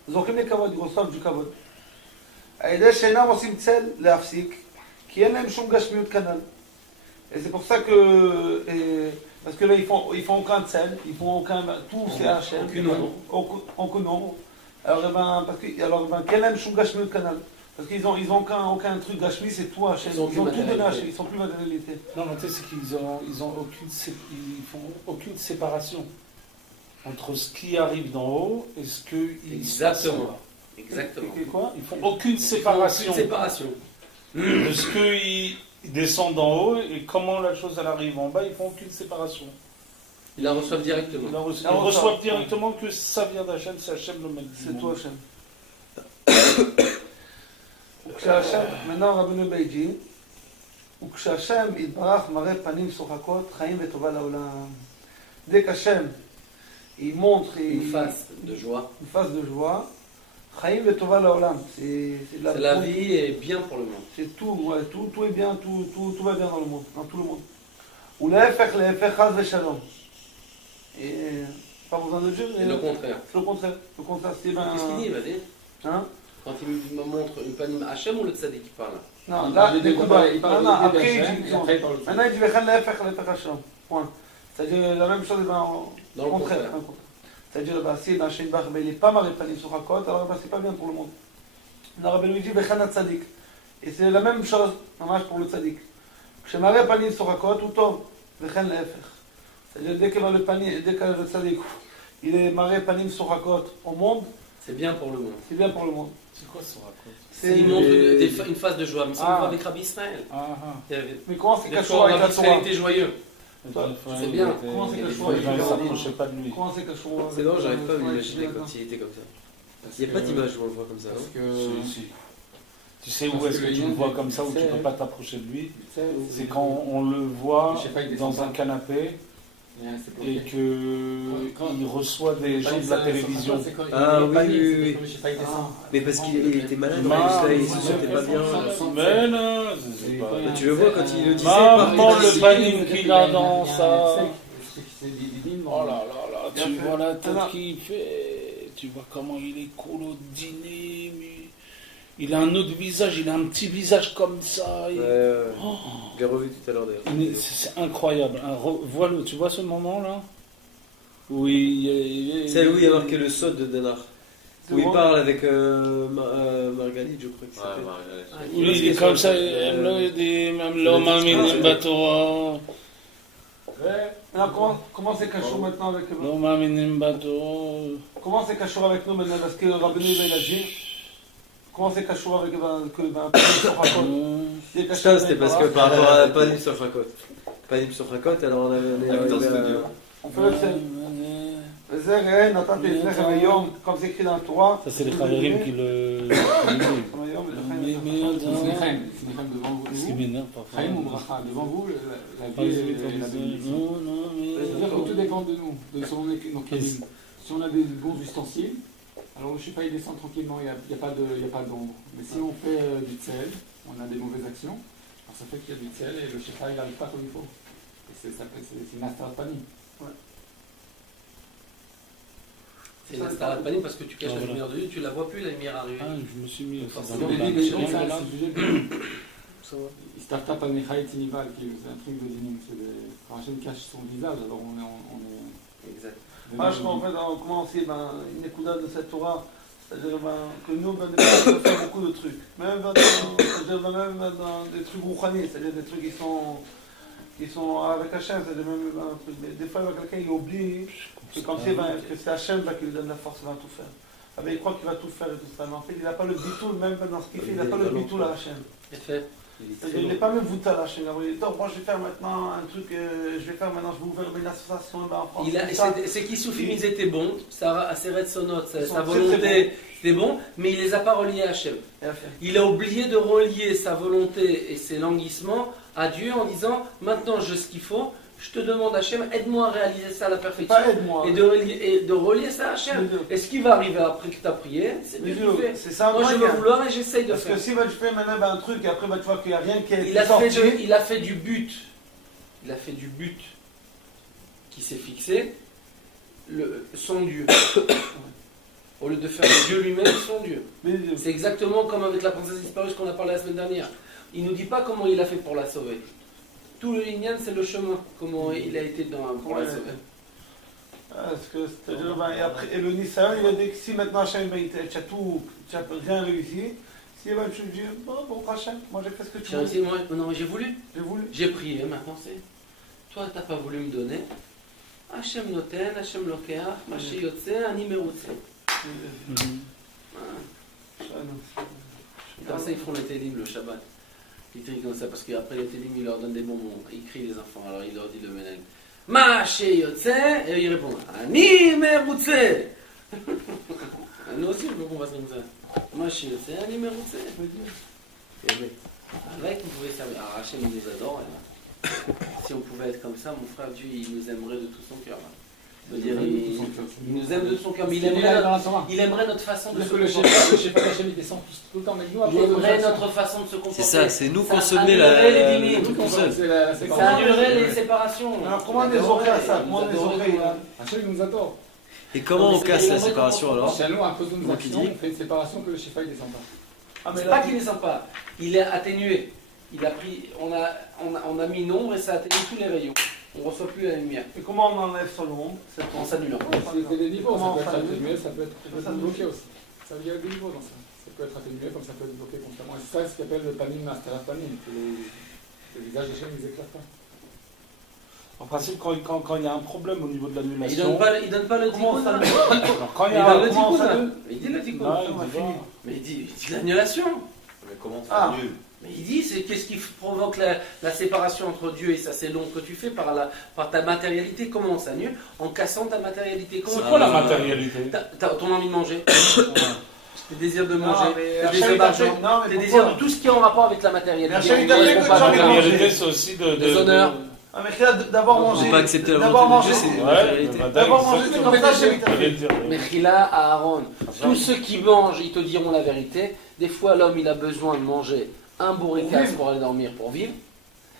Zochim lekavod, ils reçoivent du kavod. Et c'est pour ça que parce que là ils font aucun tsel, ils font aucun tout c'est Hachem, aucun nombre. Alors quel aime shum gashmiut kanal, parce qu'ils ont aucun truc gashmi, c'est tout Hachem, ils ont tout donné Hachem, ils sont plus matérialité. Non, mais tu sais, c'est qu'ils ils font aucune séparation entre ce qui arrive d'en haut et ce qu'ils Exactement. Exactement. Et quoi? Ils font aucune séparation. De ce qu'ils descendent d'en haut et comment la chose elle arrive en bas, ils font aucune séparation. Ils la reçoivent directement. Ils reçoivent directement que ça vient d'Hachem, c'est Hachem le maître. C'est toi Hachem. Maintenant Rabbeinu Beiji, וכשהשם יתברך מראה פנים שוחקות, חיים וטובה לעולם. Dès qu'Hachem il montre une face de joie, Chaim v'tova la'olam, c'est la vie est bien pour le monde. C'est tout, ouais, tout est bien, tout va bien dans le monde, dans tout le monde. Ou l'effet chaz v'shalom. Et pas besoin de dire. C'est le contraire. C'est le contraire. Le contraire, c'est bien. Qu'est-ce qu'il dit, Vadé? Hein? Quand il me montre une panim Hachem ou le tzaddik qui parle? Non, là, il parle après il dit. Maintenant il dit v'chal l'effet Hashem. Point. C'est-à-dire la même chose dans le contraire. C'est-à-dire, si Hachem il n'est pas marré panim sochakot, alors c'est pas bien pour le monde. Le Rabbeinu dit v'chal tzaddik. Et c'est la même chose, pour le tzaddik. כשמראה פנים שוחקות הוא טוב, וכן להפך. C'est-à-dire, dès que le tzaddik il est marré panim sochakot au monde, c'est bien pour le monde. C'est bien pour le monde. C'est quoi sochakot? Il montre une phase de joie, mais c'est avec Rabbi Israël. Mais comment c'est caché avec la Torah? Il était joyeux. C'est bien. Comment c'est caché? Il ne s'approchait pas de lui. Comment c'est caché? C'est non, j'arrive pas à m'imaginer quand il était comme ça. Il n'y a pas d'image où on le voit comme ça. Parce que... Si. Tu sais où est-ce que tu le vois comme ça, où tu ne peux pas t'approcher de lui? C'est quand on le voit dans un canapé et qu'il reçoit des gens de la télévision. Ah oui. Mais parce qu'il était malade, il se sentait pas bien. Mais non, tu le vois quand il le disait. Maman, le panim qu'il a dans ça. Oh là là là, tu vois la tête qu'il fait, tu vois comment il est cool au dîner. Il a un autre visage, il a un petit visage comme ça. Ouais. Oh. Je l'ai revu tout à l'heure d'ailleurs. C'est incroyable. Voilà, tu vois ce moment-là celle où il y a marqué le sod de Danar. Où il parle avec Margalit, je crois que c'est. Oui, il est comme ça. Elle dit même l'homme a mis une bateau. Comment c'est caché maintenant avec nous? L'homme a mis une bateau. Comment c'est caché avec nous maintenant? Parce que Rabbeinu il a dit. Comment c'est caché avec ça, c'était parce que par rapport à Panim Sochakot. Panim Sochakot, alors on avait. On peut le faire. Comme c'est écrit dans la Torah. Ça, c'est les Chaverim qui le. Ce qui m'énerve parfois. Devant vous, la vie et la bénédiction. C'est-à-dire que tout dépend de nous, de nos cabines. Si on a des bons ustensiles, alors le Shefa il descend tranquillement, il n'y a pas d'ombre. Mais si on fait du tsel, on a des mauvaises actions, alors ça fait qu'il y a du tsel et le Shefa il n'arrive pas comme il faut. Et c'est une astère panim. C'est la panim parce que tu caches la lumière de Dieu, tu la vois plus la lumière arriver. Ah, je me suis mis dans Forcément, le Mais bain. c'est un sujet de Ça va. Startup Amechaï Tinival, qui c'est un truc de dinim. Quand Hachem cache son visage, alors on est. Exact. Moi, je crois en fait, on commence une écoute de cette Torah, c'est-à-dire que nous, on peut faire beaucoup de trucs. Même dans des trucs rouchani, c'est-à-dire des trucs qui sont avec Hachem, c'est-à-dire même un truc. Mais des fois, quelqu'un il oublie que quand que c'est Hachem qui lui donne la force de tout faire. Ah ben, il croit qu'il va tout faire et tout ça, mais en fait, il n'a pas le bitoul, même dans ce qu'il fait, il n'a pas le bitoul à Hachem. Il n'est pas même voûté à Hachem. Donc, moi, je vais faire maintenant un truc, je vais ouvrir une association en France. C'est qui Soufim, ils étaient bons, ses reds sonotes, sa volonté, c'était bon, mais il les a pas reliés à Hachem. Il a oublié de relier sa volonté et ses languissements à Dieu en disant maintenant je sais ce qu'il faut, je te demande Hachem, aide-moi à réaliser ça à la perfection. Pas aide-moi. Et de relier ça à Hachem. Et ce qui va arriver après que tu as prié, c'est Dieu qui fait. C'est ça. Moi je veux vouloir et j'essaye de faire. Parce que si tu fais maintenant un truc et après tu vois qu'il n'y a rien qui est il a fait du but qui s'est fixé, son Dieu. Au lieu de faire de Dieu lui-même son Dieu. C'est exactement comme avec la princesse disparue, ce qu'on a parlé la semaine dernière. Il ne nous dit pas comment il a fait pour la sauver. Tout le lignan, c'est le chemin, comment il a été pour la sauver. Parce que et le Nissan, il a dit que si maintenant Hachem, tu n'as rien réussi, si tu dis, bon, Hachem, moi j'ai fait ce que tu veux. Non, j'ai voulu. J'ai prié, maintenant c'est. Toi, tu n'as pas voulu me donner. Hachem noten, Hachem lokeach, Mashe yotze, ani merutze. Comme ça, ils font les télim le Shabbat. Ils crient comme ça parce qu'après les télim, ils leur donnent des bonbons. Ils crient les enfants, alors il leur dit le Menel. Mashe yotze, et ils répondent ani merutze. Nous aussi, on va se comme ça. Mashe yotze, ani merutze. Avec, on pouvait servir. Alors Hachem, il nous adore. Si on pouvait être comme ça, mon frère Dieu, il nous aimerait de tout son cœur. Il nous aime de son cœur, mais il aimerait notre façon de se comporter. Le chef Hachem, il descend tout le temps, mais nous, Il aimerait notre façon de se comporter. C'est ça, c'est nous Ça consommer annulerait les tout limites. seul. Ça annulerait les séparations. Alors comment on les aurait ça? Comment on les aurait là? Hachem, il nous adore. Et comment on casse la séparation alors? Chez nous, à cause de nos actions, on fait une séparation que le chef il descend pas. C'est pas qu'il ne descend pas, il est atténué. Il a pris, on a mis une ombre et ça atténue tous les rayons. On ne reçoit plus la lumière. Et comment on enlève son ombre? En s'annulant. C'est des niveaux, ça peut être atténué, ça peut être bloqué aussi. Il y a des niveaux dans ça. Ça peut être atténué comme ça peut être bloqué constamment. Et c'est ça ce qu'on appelle le panim master panim, que le visage d'Hachem ne éclaire pas. En principe, quand il y a un problème au niveau de l'annulation. Il donne pas le tikkun. Quand il y a un Il dit le tikkun. Mais il dit l'annulation. Mais comment tu annules? Mais il dit, c'est qu'est-ce qui provoque la séparation entre Dieu et ça, c'est long que tu fais par ta matérialité. Comment on s'annule? En cassant ta matérialité. C'est quoi la matérialité? Ton envie de manger, tes désirs de manger, tes Hachem, désirs d'argent, non, tes désirs de tout ce qui est en rapport avec la matérialité. Hachem, il t'a fait que tu La as envie de manger. matérialité, c'est aussi Des honneurs. Ah mais là, d'avoir On mangé. peut pas accepter la D'avoir volonté de mangé. Dieu, c'est une Ouais, matérialité. D'avoir mangé, c'est comme ça, Hachem, il t'a fait. Mechila à Aaron. Tous ceux qui mangent, ils te diront la vérité. Des fois, l'homme, il a besoin de manger un bourriquas pour aller dormir, pour vivre.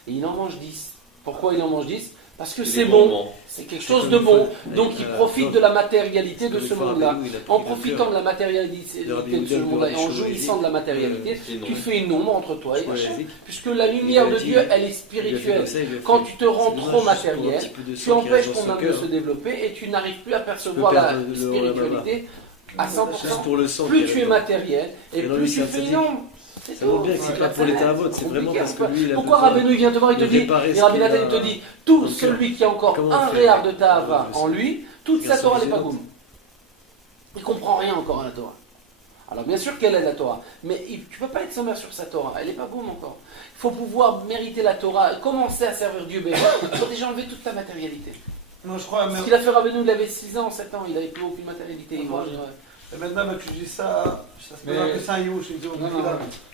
Et il en mange 10. Pourquoi il en mange 10? Parce que c'est bon. C'est quelque chose de bon. Donc il profite de la matérialité de ce monde-là. En profitant de la matérialité de ce monde-là et en jouissant de la matérialité, tu fais une ombre entre toi et Hachem. Puisque la lumière de Dieu, elle est spirituelle. Quand tu te rends trop matériel, tu empêches ton âme de se développer et tu n'arrives plus à percevoir la spiritualité à 100%. Plus tu es matériel et plus tu fais une ombre. Ça montre bien que c'est pas pour l'état à vote, c'est vraiment parce que lui il a Pourquoi besoin Rabbeinu vient te voir, il te de dit, réparer et ce Rabbi qu'il Nathan a il te dit, tout dans le celui qui a encore Comment un on fait réard de Tahava Comment on en fait lui, toute sa Personne Torah n'est ne pas sait. goum. Il comprend rien encore à la Torah. Alors bien sûr qu'elle est la Torah, mais tu ne peux pas être sommaire sur sa Torah, elle n'est pas goum encore. Il faut pouvoir mériter la Torah, commencer à servir Dieu, mais il faut déjà enlever toute ta matérialité. Moi je crois, Ce qu'il a fait Rabbeinu, il avait 6 ans, 7 ans, il n'avait plus aucune matérialité. Il mangeait. et maintenant tu dis ça, ça se peut que c'est un youch, une seconde. Non.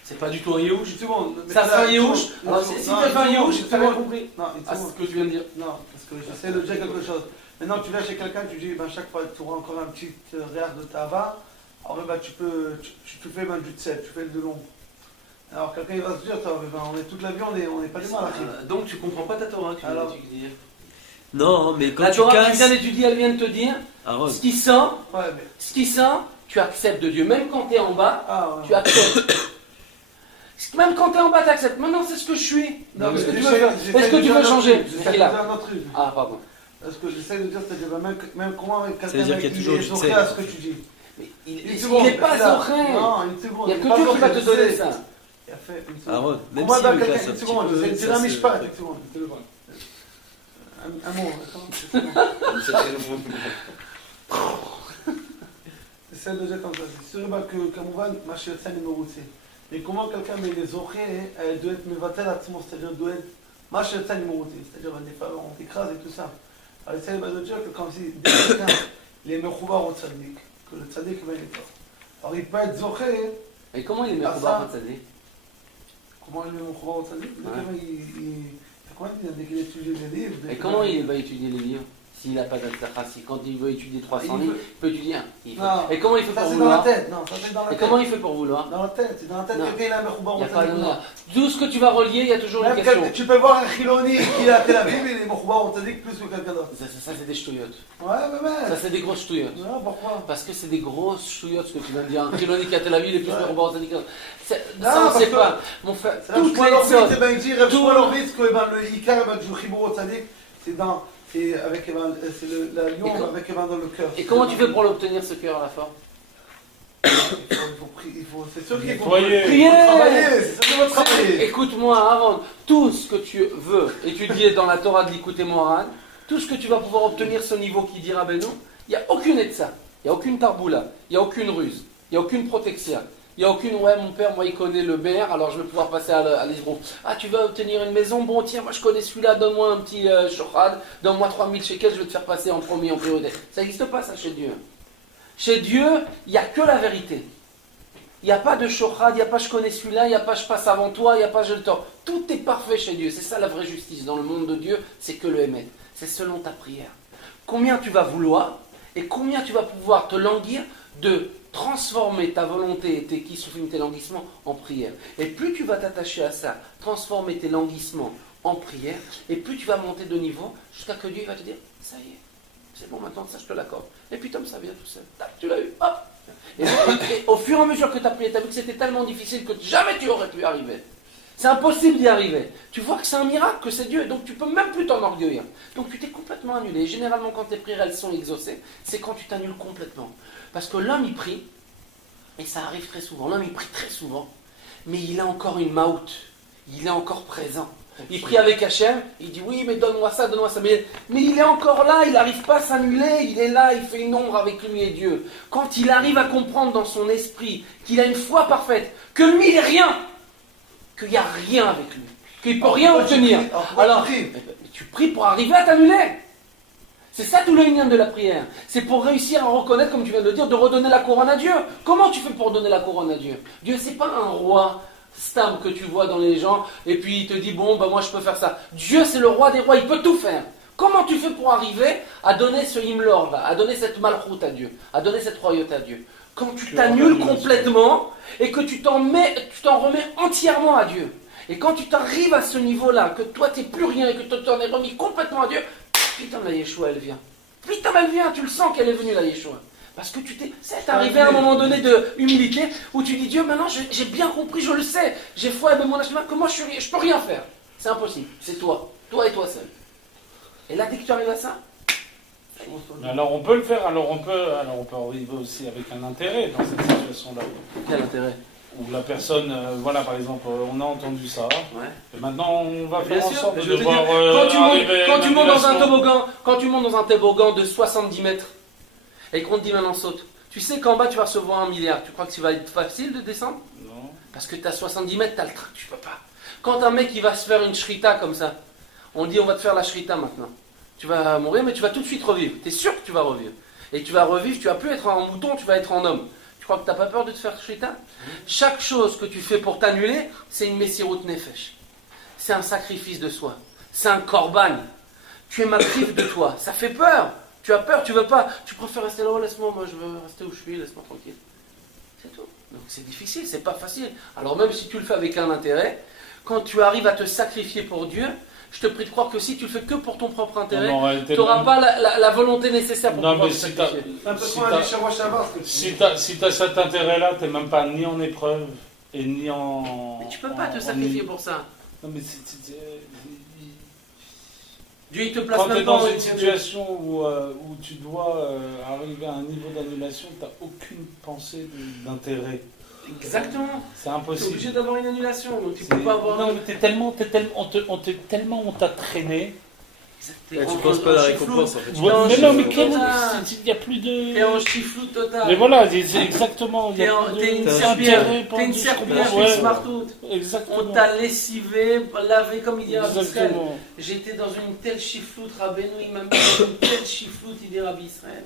C'est pas du tout un Yehush. Une seconde. Ça fait un Yehush. Alors si tu fais un Yehush, tu as bien compris. Non, Ah, c'est ce que tu viens de dire. Non, parce que j'essaie de dire quelque chose. Maintenant, tu vas chez quelqu'un, tu dis, ben, chaque fois que tu auras encore un petit réar de tava, alors ben, tu fais ben, du tsel, tu fais le de l'ombre. Alors quelqu'un il va se dire, ben, on est toute la vie, on n'est pas des mal. Donc tu comprends pas ta Torah, tu viens d'étudier. Non, mais quand La tu Torah, tu casses. viens d'étudier, elle vient de te dire, Aaron. Ce qui sent, Ouais, mais. tu acceptes de Dieu. Même quand tu es en bas, Ah, ouais. tu acceptes. Même quand tu es en bas, tu acceptes. Maintenant, c'est ce que je suis. Non, Est-ce que mais tu veux, est-ce que tu veux changer J'essaie de Il est dire là. un autre truc. Ah, pardon. Ce que j'essaie de dire, c'est-à-dire même comment Ça veut quelqu'un dire qu'il y a toujours est du zoché trait. à ce que tu dis. Mais il Une n'est seconde, pas là. zoré. Non, une seconde. Il n'y a est que pas Dieu qui va zoré, te je donner sais. ça. Il a fait une seconde. Aaron, même Comment si dans Lucas, quelqu'un, c'est un une petit seconde, peu... je ça, dynamiche c'est- pas, une seconde. Un mot, c'est de dire comme ça. C'est sûr כמובן מה שיוצא אני מרוצה. Mais comment quelqu'un met les oreilles, doit être מבטל עצמו, c'est-à-dire doit être מה שיוצא אני מרוצה, c'est-à-dire on t'écrase et tout ça. Alors essaye de dire que comme si dès que quelqu'un il est מחובר au tzaddik, que le tzaddik va être là. Alors il peut être zoché, Et comment il est Ah, mis ça. au tzaddik? comment il est מחובר au tzaddik, comment il dit qu'il étudie des livres. Et comment il va étudier les livres s'il n'a pas d'Altacha? Si quand il veut étudier 300 livres, il peut étudier un. Non. Et comment il fait Ça pour c'est dans la vouloir? tête, non, ça c'est dans la Et tête. comment il fait pour vouloir? Dans la tête, c'est dans la tête Non. quelqu'un il a מחובר Il n'y au a pas tzaddik. de... D'où ce que tu vas relier, il y a toujours une Même question. tu peux voir un Chiloni qui est à Tel Aviv, il est מחובר au tzaddik plus que quelqu'un d'autre. Ça, c'est des ch'touillottes. Ouais, mais Ça, c'est des grosses ch'touillottes. non, pourquoi? Parce que c'est des grosses ch'touillottes ce que tu viens de dire. Un Chiloni qui a Tel Aviv, il est plus Ouais. de tzaddik. Ça, Non, on ne parce sait que- pas. Mon frère, C'est là toutes Shmuel les Horvitz, sortes. eh ben, il dit, Reb Tout- Shmuel Horvitz, que ben, le Ikar, eh ben, du Chibur au tzaddik, c'est avec c'est la lion Et avec dans le cœur. Et comment tu fais pour l'obtenir ce cœur à la fin? C'est sûr qu'il faut Prier. Prier. travailler, c'est sûr qu'il faut travailler. Écoute-moi, avant tout ce que tu veux étudier dans la Torah de l'écouter Moharan, tout ce que tu vas pouvoir obtenir ce niveau qui dira Beno, il n'y a aucune etza, il n'y a aucune tarboula, il n'y a aucune ruse, il n'y a aucune protection. Il n'y a aucune, ouais, mon père, moi, il connaît le maire, alors je vais pouvoir passer à l'Isbro. Ah, tu vas obtenir une maison? Bon, tiens, moi, je connais celui-là, donne-moi un petit shochad, donne-moi 3000 shekels, je vais te faire passer en premier, en priorité. Ça n'existe pas, ça, chez Dieu. Chez Dieu, il n'y a que la vérité. Il n'y a pas de shochad, il n'y a pas je connais celui-là, il n'y a pas je passe avant toi, il n'y a pas je le tort. Tout est parfait chez Dieu. C'est ça la vraie justice. Dans le monde de Dieu, c'est que le émet. C'est selon ta prière. Combien tu vas vouloir et combien tu vas pouvoir te languir de transformer ta volonté et tes kissoufim, tes languissements en prière. Et plus tu vas t'attacher à ça, transformer tes languissements en prière, et plus tu vas monter de niveau jusqu'à que Dieu va te dire, ça y est, c'est bon maintenant, ça je te l'accorde. Et puis comme ça vient tout seul. Tac, tu l'as eu, hop. Et au fur et à mesure que tu as prié, tu as vu que c'était tellement difficile que jamais tu aurais pu y arriver. C'est impossible d'y arriver. Tu vois que c'est un miracle, que c'est Dieu, donc tu peux même plus t'enorgueillir. Donc tu t'es complètement annulé. Et généralement, quand tes prières elles sont exaucées, c'est quand tu t'annules complètement. Parce que l'homme il prie, et ça arrive très souvent, l'homme il prie très souvent, mais il a encore une maout, il est encore présent. Il prie avec Hachem, il dit oui, mais donne-moi ça, mais il est encore là, il n'arrive pas à s'annuler, il est là, il fait une ombre avec lui et Dieu. Quand il arrive à comprendre dans son esprit qu'il a une foi parfaite, que lui il est rien, qu'il n'y a rien avec lui, qu'il ne peut rien obtenir, alors tu pries pour arriver à t'annuler. C'est ça tout le lien de la prière. C'est pour réussir à reconnaître, comme tu viens de le dire, de redonner la couronne à Dieu. Comment tu fais pour donner la couronne à Dieu? Dieu, c'est pas un roi stam que tu vois dans les gens, et puis il te dit, bon, ben moi je peux faire ça. Dieu, c'est le roi des rois, il peut tout faire. Comment tu fais pour arriver à donner ce himlor là, à donner cette malchoute à Dieu, à donner cette royauté à Dieu? Quand tu t'annules complètement, et que tu t'en remets entièrement à Dieu. Et quand tu t'arrives à ce niveau-là, que toi tu n'es plus rien, et que tu t'en es remis complètement à Dieu, putain, la Yeshua, elle vient. Putain, elle vient, tu le sens qu'elle est venue, la Yeshua. Parce que c'est arrivé à un moment donné de humilité où tu dis, Dieu, maintenant j'ai bien compris, je le sais. J'ai foi et mon Hachem, comment je peux rien faire. C'est impossible, c'est toi et toi seul. Et là, dès que tu arrives à ça, Alors on peut le faire, alors on peut arriver aussi avec un intérêt dans cette situation-là. quel intérêt? Où la personne, voilà par exemple, on a entendu ça, Ouais. et maintenant on va Bien faire en sûr, sorte mais de je veux te devoir dire, arriver quand tu montes dans un l'annulation. toboggan, quand tu montes dans un toboggan de 70 mètres, et qu'on te dit maintenant saute, tu sais qu'en bas tu vas recevoir 1 milliard, tu crois que ça va être facile de descendre? Non. Parce que tu as 70 mètres, tu as le train, tu peux pas. Quand un mec il va se faire une shrita comme ça, on dit on va te faire la shrita maintenant. Tu vas mourir, mais tu vas tout de suite revivre. Tu es sûr que tu vas revivre. Et tu vas revivre, tu vas plus être en mouton, tu vas être en homme. Tu crois que tu n'as pas peur de te faire shrita? Chaque chose que tu fais pour t'annuler, c'est une messirut nefesh. C'est un sacrifice de soi. C'est un korban. Tu es macrif de toi. Ça fait peur. Tu as peur, tu veux pas. Tu préfères rester là, oh, laisse-moi, moi je veux rester où je suis, laisse-moi tranquille. C'est tout. Donc c'est difficile, c'est pas facile. Alors même si tu le fais avec un intérêt, quand tu arrives à te sacrifier pour Dieu, je te prie de croire que si tu le fais que pour ton propre intérêt, Non, en réalité, tu n'auras même- pas la volonté nécessaire pour Non, pouvoir mais te si t'as sacrifier. Un peu si trop t'as- aller chez Rosh Hashanah, parce que si t'as cet intérêt-là, t'es même pas ni en épreuve et ni en... Mais tu peux pas te en- sacrifier en- pour ça. Non, mais Dieu, il te place quand tu es même dans pas une situation où tu dois arriver à un niveau d'annulation, tu n'as aucune pensée d'intérêt. Exactement. C'est Tu es obligé impossible. d'avoir une annulation. Donc tu C'est- peux pas avoir. Non, mais on t'a traîné. T'es Ouais, tu en- penses pas à en la chiflou. récompense en fait. Ouais, mais non, mais chiflou quel... total. Il n'y a plus de... T'es en chiflou total. Mais voilà, c'est exactement. il y T'es a en- plus de- t'es une T'as un serpillère. intérêt T'es une pendu, serpillère, ouais, une smartout. On Exactement. t'a lessivé, lavé comme il dit Rabbi Israël. Exactement. J'étais dans une telle chifloute, Rabbeinu, il m'a mis dans une telle chifloute, il dit Rabbi Israël.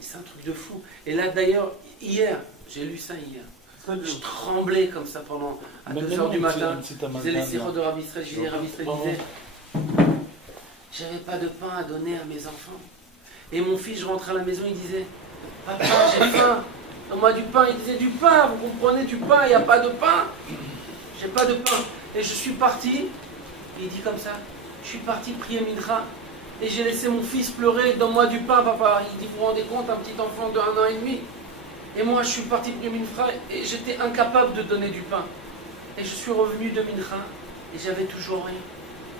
Et c'est un truc de fou. Et là d'ailleurs, hier, j'ai lu ça hier. Je tremblais comme ça pendant à 2h du matin. Je disais les sirops de Rabbi Israël, je disais Rabbi Israël, il disait j'avais pas de pain à donner à mes enfants. Et mon fils, je rentrais à la maison, il disait papa, j'ai faim, donne-moi du pain. Il disait du pain, vous comprenez, du pain, il n'y a pas de pain. J'ai pas de pain. Et je suis parti, il dit comme ça, je suis parti prier Mincha. Et j'ai laissé mon fils pleurer, donne-moi du pain, papa. Il dit, vous vous rendez compte, un petit enfant de 1 an et demi. Et moi, je suis parti prier Mincha et j'étais incapable de donner du pain. Et je suis revenu de Mincha et j'avais toujours rien.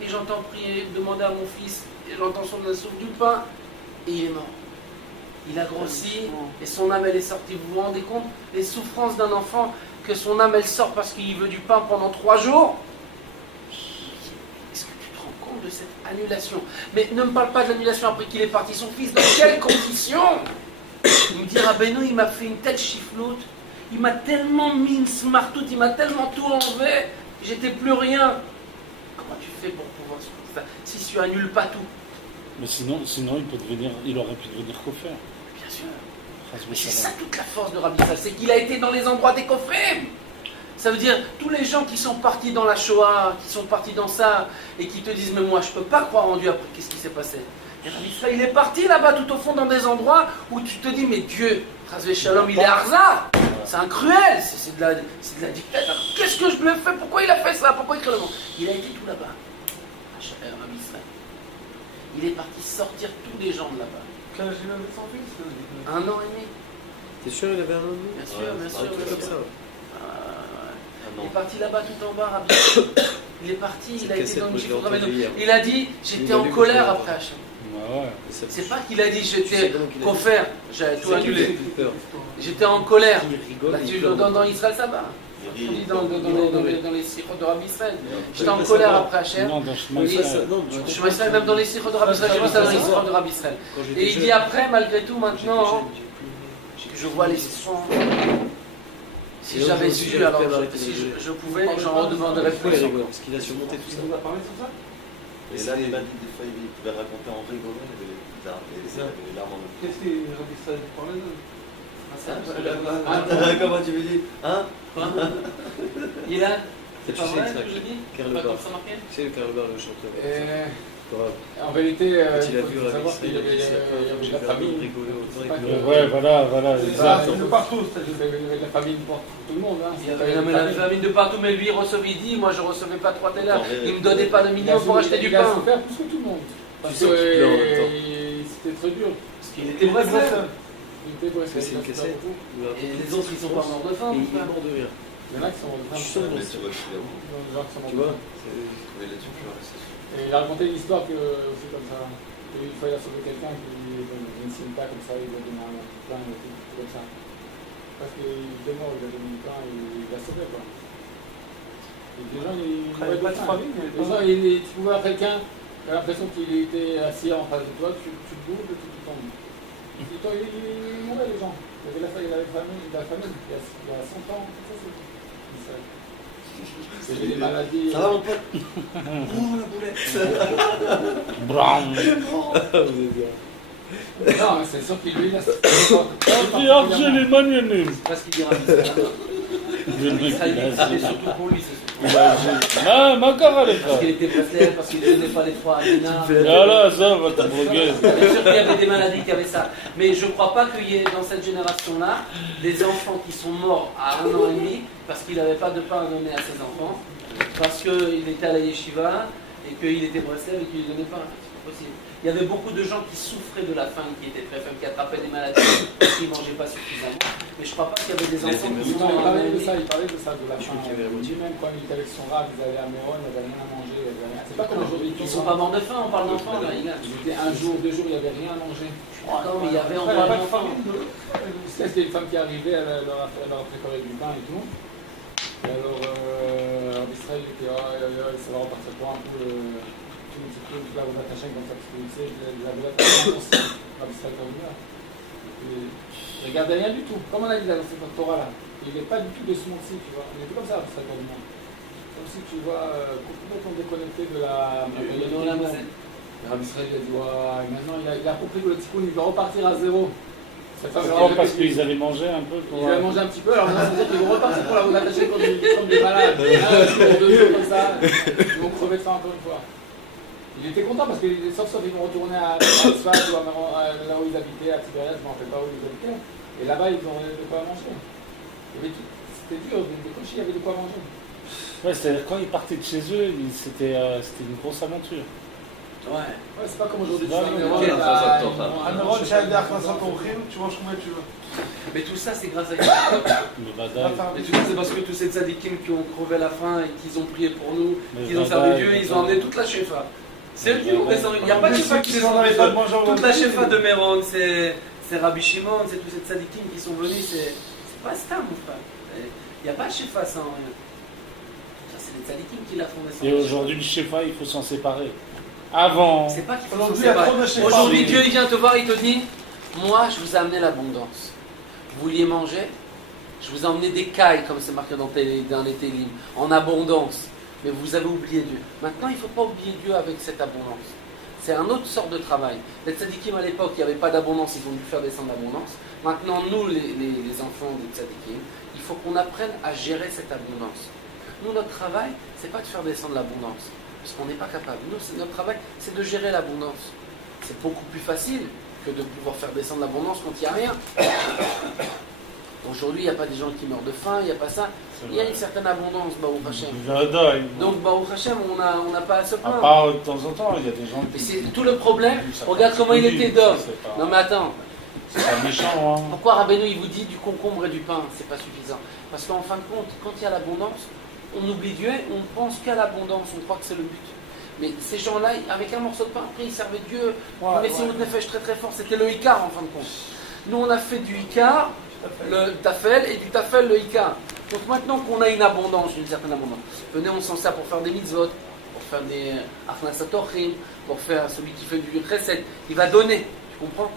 Et j'entends prier, demander à mon fils, et j'entends son souffle du pain, et il est mort. Il a grossi, et son âme, elle est sortie. Vous vous rendez compte les souffrances d'un enfant, que son âme, elle sort parce qu'il veut du pain pendant 3 jours? Est-ce que tu te rends compte de cette annulation? Mais ne me parle pas de l'annulation après qu'il est parti. Son fils, dans quelles conditions? Il me dit, Rabbeinu, il m'a fait une telle chifloute, il m'a tellement mis une smartout, il m'a tellement tout enlevé, j'étais plus rien. Comment tu fais pour pouvoir supporter ça si tu annules pas tout? Mais sinon il aurait pu devenir coffre. Bien sûr. Mais c'est ça toute la force de Rabbi Israël, c'est qu'il a été dans les endroits des coffrets. Ça veut dire, tous les gens qui sont partis dans la Shoah, qui sont partis dans ça, et qui te disent, mais moi je peux pas croire en Dieu après, qu'est-ce qui s'est passé? Et Rabbi Israël, il est parti là-bas tout au fond dans des endroits où tu te dis, mais Dieu, Chazvé Shalom, il est Arza, c'est un cruel, c'est de la dictature. Qu'est-ce que je lui ai fait? Pourquoi il a fait ça? Pourquoi il crée le monde? Il a été tout là-bas. Rabbi Israël. Il est parti sortir tous les gens de là-bas. Quel âge il avait son fils? 1 an et demi. T'es sûr il avait un an et demi? Bien sûr, Ouais, bien c'est sûr. un truc bien Comme sûr. ça, ouais. Il est parti là-bas tout en bas, Rabbi. Il est parti, il a été cassette, dans une moi, je l'ai chiffre entendu hier. Il a dit, j'étais Il a en lu colère que- après Hachem. Ouais. Et ça- C'est pas qu'il a dit Tu sais j'étais comment qu'il a dit coffert, j'avais tout C'est qu'il annulé. fait peur. J'étais en colère. Il rigole, Là, il tu pleure. dans Israël, ça va. Il On dit rit. dans les sirops de Rabbi Israël. J'étais en pas colère savoir. après Hachem. Non, dans Oui, Shema ça, Israël. non, tu Je comprends. me suis même dans les sirops de Rabbi Israël, j'ai vu ça dans les sirops de Rabbi Israël. Quand j'étais Et il jeune, dit après, malgré tout, j'étais maintenant, jeune, j'ai pleuré. je vois les souffrances. Si Et j'avais aujourd'hui, su, j'avais alors quand même arrêté si de rigoler. je pouvais, j'en redemanderais Pourquoi il plus. rigole? Parce qu'il a surmonté tout ça. Il nous a parlé sur ça? Et là, il m'a dit des fois, il pouvait raconter en rigolant, il avait les larmes en eux. Qu'est-ce qu'il Rabbi Israël parlait de Comment tu veux dire? Hein? Quoi Il est là? C'est Tu pas sais, vrai ça, ce que je dis? Karl Pas Barth. comme ça marqué? Tu sais, le Karl Barth, le chanteur. Et Grave. en vérité, Quand il a il vu faut Rabbi savoir Israël, qu'il y avait il a dit, de la famine. rigoler autant, C'est pas il que- pleurait. Ouais, voilà, Ça, de partout, Il y avait de la famine pour tout le monde. Hein. Il y avait la famine de partout, mais lui il recevait 10, moi je recevais pas 3 télés. Il me donnait pas de millions pour acheter du Il a pain. souffert plus que tout le monde. Parce sens que qu'il pleure en même temps. c'était très dur. Parce qu'il était breslé. Il était Parce que blessé. c'est une cassette. Et les autres ils sont pas morts de faim. Et mon il est frère. mort de rire. Il y en a qui sont Je suis sûr, Mais tu vois, tu l'as où? des gens qui sont morts Tu de vois? faim. Mais là-dessus, plus rien, c'est sûr. Et il a raconté une histoire que c'est comme ça. Et une fois, il a sauvé quelqu'un qui dans une cinta comme ça, il a donné un pain et tout comme ça. Parce qu'il était mort, il a donné du pain et il l'a sauvé quoi. Et les gens, ils Il avait pas de famille, mais Les gens, tu pouvais voir quelqu'un, tu as l'impression qu'il était assis en face de toi, tu te bouges et tu tombes. Et toi, il mourait les gens. Il avait la famille, il y a 100 ans, ça c'est. Il y avait des maladies. Ça va, mon pote? Oh, la boulette! Brown. Non, c'est sûr qu'il lui laisse. Et Argel Emmanuel. C'est pas ce qu'il dira. C'est surtout pour lui, c'est sûr. Ah, ma carale, Parce qu'il était breslé, parce qu'il ne donnait pas les 3 dinars. Voilà, ça va te bloquer. Bien sûr qu'il y avait des maladies qui avaient ça. Mais je ne crois pas qu'il y ait dans cette génération-là des enfants qui sont morts à 1 an et demi parce qu'il n'avait pas de pain à donner à ses enfants, parce qu'il était à la yeshiva et qu'il était Breslev et qu'il ne donnait pas. C'est pas possible. Il y avait beaucoup de gens qui souffraient de la faim, qui étaient très faibles, qui attrapaient des maladies, qui ne mangeaient pas suffisamment. Mais je ne crois pas qu'il y avait des enfants qui sont Il parlait de ça, de la faim. Lui Même quand il était avec son rab, ils allaient à Méron, ils n'avaient rien à manger. C'est pas comme aujourd'hui. Ils ne sont pas morts de faim, on parle d'enfants là, les gars. Ils étaient un jour, 2 jours, il n'y avait rien à manger. D'accord, mais il y avait Après, encore pas un de faim. enfant. C'était une femme qui arrivait, elle leur a préparé du pain et tout. Et alors, Israël était, ça va repartir pour un peu. Toute la route attachée comme ça, parce que tu sais, la belette Israël comme là. Il regardait rien du tout. Comme on a dit dans cette Torah là. Il n'est pas du tout de ce monde-ci, tu vois. Il était comme ça, Israël comme là. Comme si tu vois, complètement déconnecté de la. Rabbi Israël a dit, ouais, maintenant il a compris que le tikkun il doit repartir à zéro. Non, parce qu'ils allaient manger un peu. Ils avaient mangé un petit peu, alors maintenant c'est-à-dire qu'ils vont repartir pour la route attachée comme des malades. Un jour, 2 jours comme ça, ils vont crever de faim encore une fois. Il était content parce que sauf ils vont retourner à Sfat ou là où ils habitaient, à Tibérias, je ne me rappelle pas où ils habitaient. Et là-bas ils ont de quoi manger. C'était dur, des cochis, il y avait de quoi manger. Ouais, c'est-à-dire quand ils partaient de chez eux, c'était une grosse aventure. Ouais. C'est pas comme aujourd'hui. tu manges combien tu veux. Mais tout ça, c'est grâce à Le badaï. Mais tout ça, c'est parce que tous ces tzadikim qui ont crevé la faim et qu'ils ont prié pour nous, Le qu'ils ont badaï, servi Dieu, ils ont amené toute la shefa. C'est eux qui ont descendu. Il n'y a pas de shefa qui Ceux sont n'avaient pas de manger au toute la repas. shefa de Méron, c'est Rabbi Shimon, c'est tous ces tzadikim qui sont venus, c'est pas ça, mon frère. Il n'y a pas de shefa sans rien. Ça, c'est les tzadikim qui la font descendre. Et aujourd'hui, le shefa, il faut s'en séparer. Avant. C'est pas qu'il faut Aujourd'hui, s'en il y a séparer. trop de shefa. Aujourd'hui, Dieu il vient te voir, il te dit, moi, je vous ai amené l'abondance. Vous vouliez manger, je vous ai emmené des cailles, comme c'est marqué dans les Télim, en abondance. Mais vous avez oublié Dieu. Maintenant, il ne faut pas oublier Dieu avec cette abondance. C'est un autre sort de travail. Les tzadikim à l'époque, il n'y avait pas d'abondance, ils ont dû faire descendre l'abondance. Maintenant, nous, les enfants des tzadikim, il faut qu'on apprenne à gérer cette abondance. Nous, notre travail, c'est pas de faire descendre l'abondance, parce qu'on n'est pas capable. Nous, notre travail, c'est de gérer l'abondance. C'est beaucoup plus facile que de pouvoir faire descendre l'abondance quand il n'y a rien. Aujourd'hui, il n'y a pas des gens qui meurent de faim, il n'y a pas ça. Il y a une certaine abondance, Baruch Hashem. Donc, Baruch Hashem, on n'a pas à se À plaindre. part de temps en temps, il y a des gens Mais qui. c'est tout le problème. Regarde comment il était d'or. Non mais attends, C'est pas méchant, hein. pourquoi Rabbeinu il vous dit du concombre et du pain, c'est pas suffisant? Parce qu'en fin de compte, quand il y a l'abondance, on oublie Dieu, on pense qu'à l'abondance, on croit que c'est le but. Mais ces gens-là, avec un morceau de pain, après ils servaient Dieu, mais c'est une nefesh très très fort, c'était le Icar en fin de compte. Nous on a fait du Icar, le Tafel, et du Tafel le Icar. Donc maintenant qu'on a une abondance, une certaine abondance, venez on s'en sert pour faire des mitzvot, pour faire des achnasatochim, pour faire celui qui fait du chesed, il va donner, tu comprends?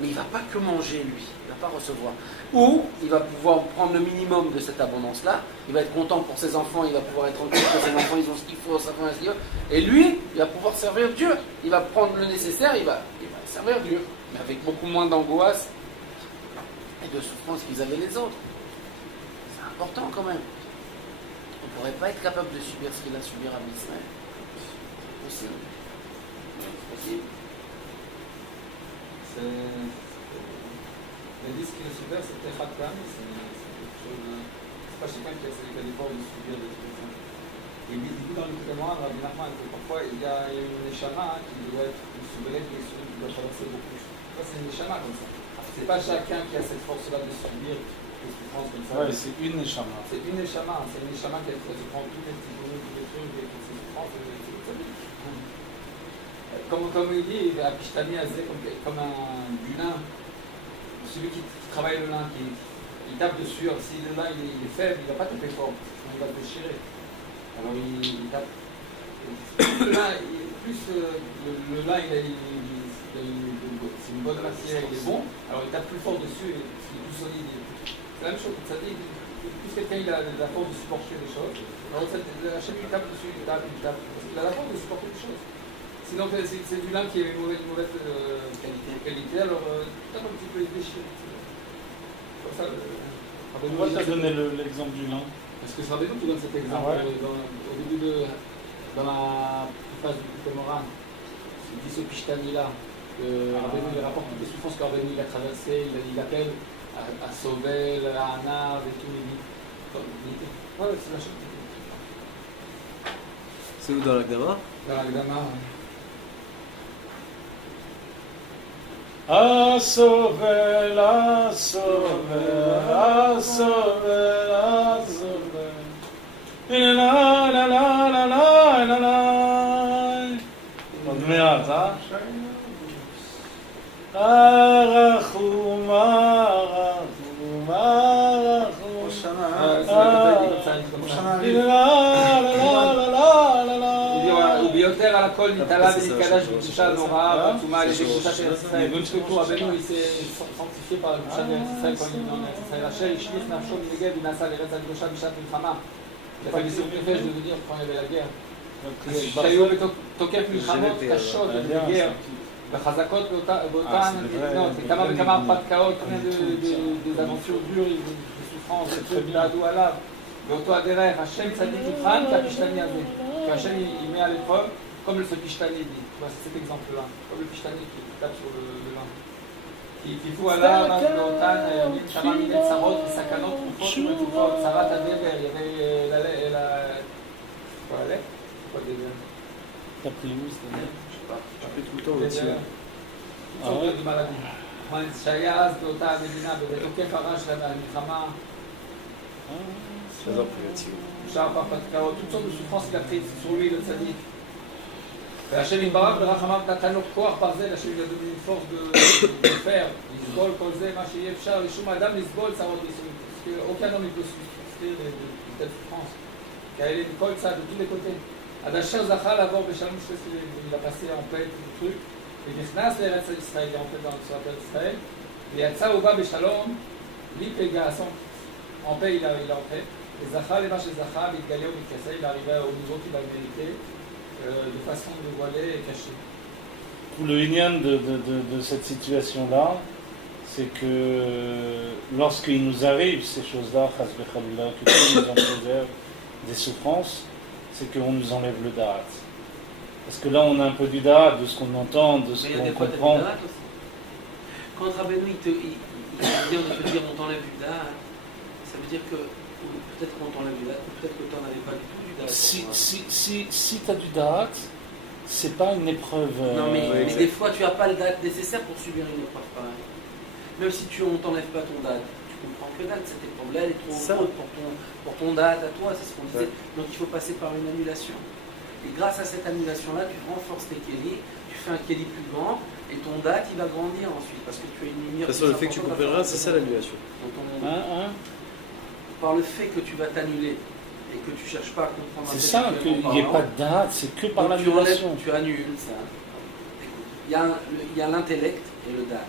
Mais il ne va pas que manger lui, il ne va pas recevoir. Ou il va pouvoir prendre le minimum de cette abondance-là, il va être content pour ses enfants, il va pouvoir être tranquille que ses enfants ils ont ce qu'il faut, ça fait ce qu'il veut. Et lui, il va pouvoir servir Dieu, il va prendre le nécessaire, il va servir Dieu, mais avec beaucoup moins d'angoisse et de souffrance qu'ils avaient les autres. C'est important quand même. On ne pourrait pas être capable de subir ce qu'il a subi à Israël. C'est possible. C'est possible. Les disques qui le super, c'était Khatam, c'est quelque chose. C'est pas chacun qui a l'effort de subir des trucs comme ça. Et du coup, dans le témoin, Rabbi Nachman, parfois il y a une neshama qui doit être une soubelette, qui doit traverser beaucoup. Ça, c'est une neshama comme ça. C'est pas chacun qui a cette force-là de subir des souffrances comme ça. Ouais, c'est une neshama. C'est une neshama qui se prend tous les petits boulots, tous les trucs, et toutes ces souffrances. Comme il dit, Apistani Azé, comme du lin. Celui qui travaille le lin, il tape dessus, alors si le lin il est faible, il ne va pas taper fort, sinon il va le déchirer. Alors il tape. Plus le lin, c'est une bonne matière, il est bon, alors il tape plus fort dessus, et il est plus solide. C'est la même chose, ça dit, plus quelqu'un il a la force de supporter les choses, alors la chaîne il tape dessus, il tape, parce qu'il a la force de supporter les choses. Sinon, c'est du lin qui est une mauvaise qualité, alors tape un petit peu, il déchire. Comme ça, Pourquoi tu as donné l'exemple du lin? parce que c'est Rabbeinu qui donne cet exemple au début dans la phase du Témoran. Il dit ce Pishtani-là, Rabbeinu il rapporte toutes les souffrances que Rabbeinu il a traversées, il appelle à Sovel, à Anav et tout, il dit. Ouais, c'est la chose. C'est où dans l'Agdama? Dans l'Agdama. Ah sauver, ah sauver, ah sauver, ah sauver. La la la la la la la. עוד מעט, הרחום, הרחום, הרחום. וביותר על הכל נתעלה ונתקדש בקדושה נוראה ועצומה על ידי קדושת ארץ ישראל. ונשתתו רבנו סנקטיפיé par la קדושה בארץ ישראל quand il est en ארץ ישראל. אשר השליך נפשו מנגד ונעשה לארץ הקדושה בשעת מלחמה. לפי מסוג נפש de dire quand il y avait la guerre. שהיו תוקף מלחמות קשות וגר וחזקות באותן מדינות, וכמה וכמה הרפתקאות, des aventures dures, des souffrances, שנעדו עליו. באותו הדרך, השם צדיק יבחן כפשטני הזה. כי השם ימי על épreuve, comme ce פשטני dit. C'est cet exemple-là, comme le פשטני qui tape sur le vin. כי טיפו עליו אז באותן ימים כמה מיני צרות וסכנות תרופות ומתוקות, צרת הדבר, ימי quoi aller? Quoi déjà? T'as pris où c'est-à-dire? Je sais pas. Tu peux tout le temps au-dessus. toutes sortes de maladies. שהיה אז באותה המדינה, בתוקף הרע של המלחמה, שער פרפתקאות, toutes sortes de souffrances qu'il a prises sur lui, le tzaddik. והשם יתברך ברחמיו נתן לו כוח ברזל, השם ידע une force de faire, לסבול כל זה, מה שיהיה אפשר, לשום אדם לסבול צרות ייסורים. parce qu'aucun homme ne peut souffrir de telle souffrance. כאלה מכל צד, de tous les côtés. עד אשר זכה לעבור בשלום il a passé en paix tout le truc, ונכנס לארץ ישראל, il est rentré dans l'aרץ ישראל, ויצא ובא בשלום, בלי פגע, en paix il est entré, וזכה למה שזכה, מתגלה ומתכסה, il est arrivé au niveau qu'il a mérité, de façon dévoilée et cachée. Le Inyan de cette situation-là, c'est que lorsqu'il nous arrive ces choses-là, que Dieu nous en préserve des souffrances, c'est qu'on nous enlève le da'at. Parce que là, on a un peu du da'at, de ce qu'on entend, de ce qu'on comprend. Quand Rabbeinu il vient de te dire on t'enlève du da'at, ça veut dire que peut-être qu'on t'enlève du da'at, peut-être que tu n'en avais pas du tout du da'at. Si tu as du da'at, c'est pas une épreuve. Non, mais des fois, tu n'as pas le da'at nécessaire pour subir une épreuve pareille. Même si on t'enlève pas ton da'at, tu comprends que da'at, cette épreuve-là, elle est trop haute pour ton da'at à toi, c'est ce qu'on disait. Donc il faut passer par une annulation. Et grâce à cette annulation-là, tu renforces tes kélis, tu fais un kéli plus grand, et ton da'at, il va grandir ensuite, parce que tu as une lumière. Sur le fait que tu comprendras, c'est ça l'annulation. Par le fait que tu vas t'annuler, et que tu ne cherches pas à comprendre. C'est ça, qu'il n'y ait pas de da'at, c'est que par l'annulation. Tu annules ça. Il y a l'intellect et le da'at.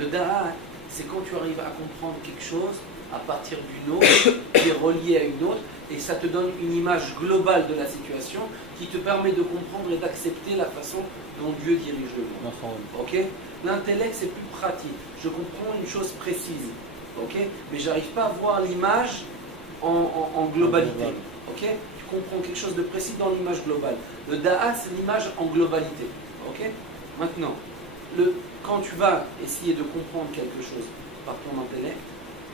Le da'at, c'est quand tu arrives à comprendre quelque chose à partir d'une autre, qui est reliée à une autre, et ça te donne une image globale de la situation qui te permet de comprendre et d'accepter la façon dont Dieu dirige le monde. Okay? L'intellect, c'est plus pratique. Je comprends une chose précise, okay? Mais je n'arrive pas à voir l'image en globalité. Okay? Tu comprends quelque chose de précis dans l'image globale. Le da'at, c'est l'image en globalité. Okay? Maintenant, quand tu vas essayer de comprendre quelque chose par ton intellect,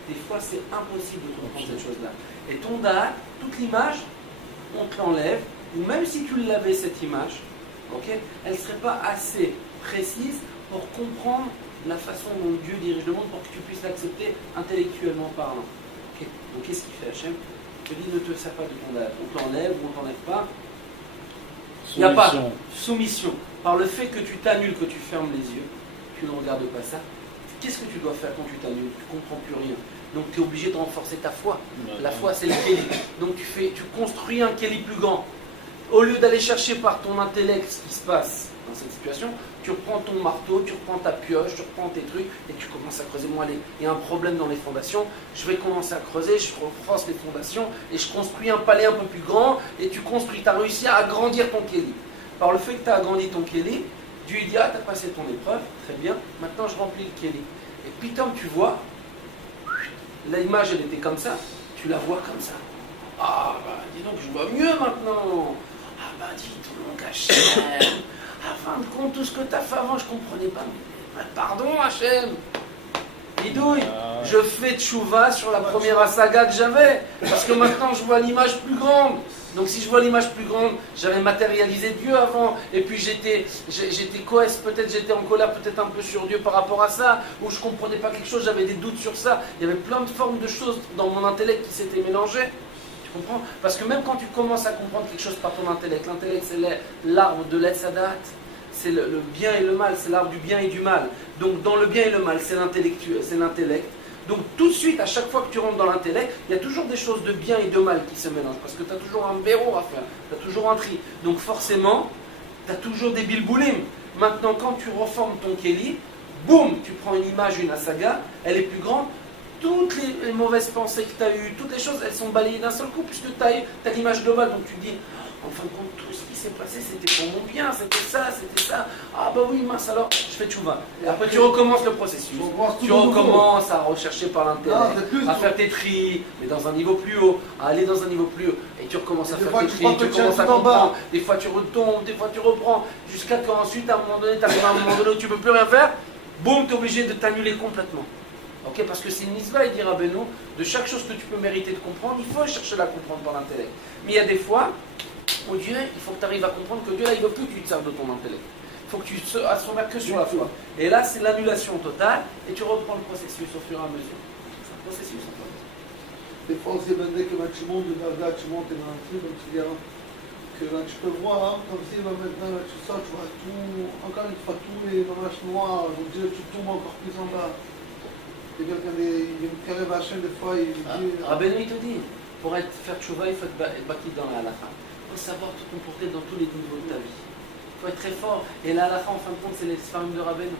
des fois c'est impossible de comprendre cette chose-là. Et ton da'at, toute l'image, on te l'enlève, ou même si tu l'avais cette image, okay, elle ne serait pas assez précise pour comprendre la façon dont Dieu dirige le monde, pour que tu puisses l'accepter intellectuellement parlant. Okay. Donc qu'est-ce qu'il fait Hachem? Il te dit ne te sers pas de ton da'at, on t'enlève ou on t'enlève pas. Il n'y a pas soumission. Par le fait que tu t'annules, que tu fermes les yeux, tu ne regardes pas ça, qu'est-ce que tu dois faire quand tu t'annules? Tu ne comprends plus rien. Donc tu es obligé de renforcer ta foi. La foi, c'est le kéli. Donc tu construis un kéli plus grand. Au lieu d'aller chercher par ton intellect ce qui se passe dans cette situation, tu reprends ton marteau, tu reprends ta pioche, tu reprends tes trucs et tu commences à creuser. Moi, il y a un problème dans les fondations, je vais commencer à creuser, je renforce les fondations et je construis un palais un peu plus grand et tu as réussi à agrandir ton kéli. Par le fait que tu as agrandi ton kéli, Dieu dit, ah, tu as passé ton épreuve, très bien, maintenant je remplis le kéli. Et puis, comme tu vois, l'image elle était comme ça, tu la vois comme ça. Ah, bah dis donc, je vois mieux maintenant. Ah, bah dis donc, Hachem, à fin de compte, tout ce que tu as fait avant, je ne comprenais pas. Mais pardon, Hachem. bidouille. Je fais tchouva sur la première asaga que j'avais. Parce que maintenant, je vois l'image plus grande. Donc si je vois l'image plus grande, j'avais matérialisé Dieu avant, et puis j'étais coes, peut-être j'étais en colère peut-être un peu sur Dieu par rapport à ça, ou je ne comprenais pas quelque chose, j'avais des doutes sur ça. Il y avait plein de formes de choses dans mon intellect qui s'étaient mélangées. Tu comprends? Parce que même quand tu commences à comprendre quelque chose par ton intellect, l'intellect c'est l'arbre de l'Etzadat, c'est le bien et le mal, c'est l'arbre du bien et du mal. Donc dans le bien et le mal, c'est l'intellect. Donc tout de suite, à chaque fois que tu rentres dans l'intellect, il y a toujours des choses de bien et de mal qui se mélangent, parce que tu as toujours un béro à faire, tu as toujours un tri. Donc forcément, tu as toujours des bilboulim. Maintenant, quand tu reformes ton kéli, boum, tu prends une image, une asaga, elle est plus grande. Toutes les mauvaises pensées que tu as eues, toutes les choses, elles sont balayées d'un seul coup, puisque tu as l'image globale. Donc tu te dis, en fin de compte, tout ce qui s'est passé, c'était pour mon bien, c'était ça. Ah bah oui, mince, alors je fais tchouva. Et après tu recommences le processus. Tu recommences à rechercher par l'intellect, à faire tes tris, mais dans un niveau plus haut, à aller dans un niveau plus haut. Et tu recommences à faire tes tris, tu commences à comprendre. Des fois tu retombes, des fois tu reprends, jusqu'à qu'ensuite, à un moment donné, tu arrives à un moment donné où tu ne peux plus rien faire, boum, tu es obligé de t'annuler complètement. Okay, parce que c'est une mitzvah, il dit Rabbeinu, de chaque chose que tu peux mériter de comprendre, il faut chercher à la comprendre par l'intellect. Mais il y a des fois où Dieu, il faut que tu arrives à comprendre que Dieu, là, il ne veut plus que tu te serves de ton intellect. Il faut que tu te assombres que sur la foi. Et là, c'est l'annulation totale, et tu reprends le processus au fur et à mesure. C'est un processus, en fait. Des fois, c'est bien que tu montes de Darga, tu montes dans un truc, comme tu dis, que là, tu peux voir, comme si maintenant, tu sors, tu vois tout, encore une fois, tous les mamaches noirs, donc Dieu, tu tombes encore plus en bas. Il y a une carrière vachine, des fois, il dit... Rabbeinu, il te dit, pour faire tchouva, il faut être bâti dans la halakha. Il faut savoir te comporter dans tous les niveaux de ta vie. Il faut être très fort. Et la halakha, en fin de compte, c'est les sfarim de Rabbeinu.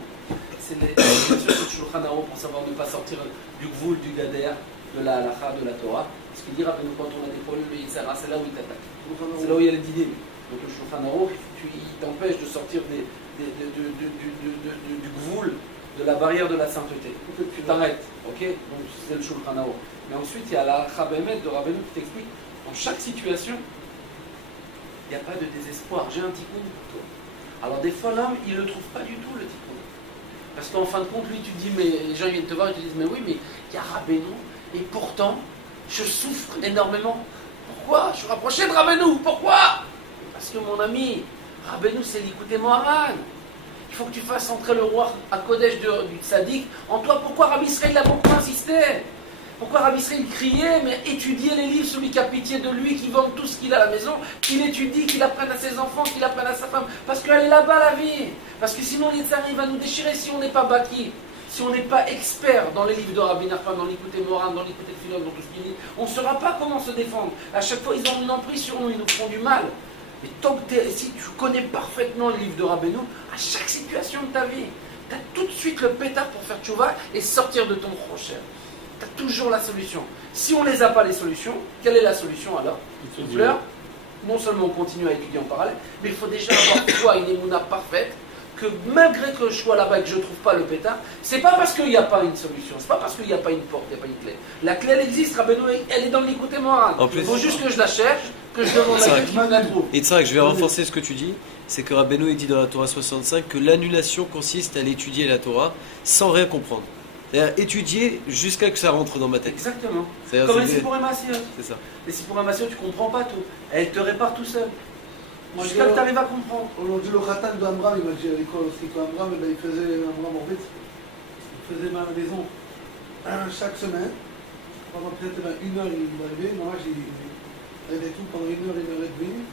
C'est bien sûr, c'est Shulchan Aruch pour savoir ne pas sortir du gvoul, du gader, de la halakha, de la Torah. Parce qu'il dit, Rabbeinu, quand on a des problèmes, le Yitzhara, c'est là où il t'attaque. C'est là où il y a les dîners. Donc le Shulchan Aruch, il t'empêche de sortir du gvoul, de la barrière de la sainteté. Tu t'arrêtes, ok? Donc c'est le Shulchan Aruch. Mais ensuite, il y a la Chabemet de Rabbeinu qui t'explique, dans chaque situation, il n'y a pas de désespoir. J'ai un tikkun pour toi. Alors des fois, l'homme, il ne le trouve pas du tout, le tikkun. Parce qu'en fin de compte, lui, tu te dis, mais les gens viennent te voir et te disent, mais oui, mais il y a Rabbeinu, et pourtant, je souffre énormément. Pourquoi? Je suis rapproché de Rabbeinu. Pourquoi? Parce que mon ami, Rabbeinu, c'est l'écouter Moharan. Il faut que tu fasses entrer le roi à Kodesh du Tzadik en toi. Pourquoi Rabbi Israël a beaucoup insisté? Pourquoi Rabbi Israël criait, mais étudiez les livres, celui qui a pitié de lui, qui vend tout ce qu'il a à la maison, qu'il étudie, qu'il apprenne à ses enfants, qu'il apprenne à sa femme. Parce qu'elle est là-bas la vie. Parce que sinon l'Yetzirah va nous déchirer si on n'est pas baki. Si on n'est pas expert dans les livres de Rabbi Nachman, dans l'écouter Moran, dans l'écouter Philon, dans tout ce qu'il dit, on ne saura pas comment se défendre. À chaque fois, ils ont une emprise sur nous, ils nous font du mal. Mais tant que si tu connais parfaitement le livre de Rabbeinu, à chaque situation de ta vie, tu as tout de suite le pétard pour faire tchouva et sortir de ton crochet. Tu as toujours la solution. Si on ne les a pas les solutions, quelle est la solution alors? Une fleur. Non seulement on continue à étudier en parallèle, mais il faut déjà avoir foi, une émouna parfaite, que malgré que je sois là-bas et que je ne trouve pas le pétard, c'est pas parce qu'il n'y a pas une solution, c'est pas parce qu'il n'y a pas une porte, il n'y a pas une clé. La clé, elle existe, Rabbeinu, elle est dans l'écouter moral. Il faut juste que je la cherche, que je demande à quelqu'un qui la trouve. Et c'est vrai que je vais renforcer ce que tu dis, c'est que Rabbeinu dit dans la Torah 65 que l'annulation consiste à l'étudier la Torah sans rien comprendre. C'est-à-dire étudier jusqu'à que ça rentre dans ma tête. Exactement. Comme les Sipurim Massiot. C'est ça. Les Sipurim Massiot, tu ne comprends pas tout. Elle te répare tout seul. Jusqu'à que tu arrives à comprendre. Aujourd'hui, le Khatan de Amram, il m'a dit à l'école aussi qu'Amram, il faisait Amram Orbitz. Il faisait ma maison chaque semaine. Pendant peut-être une heure, il arrivait. Moi, il arrivait tout pendant une heure et demie.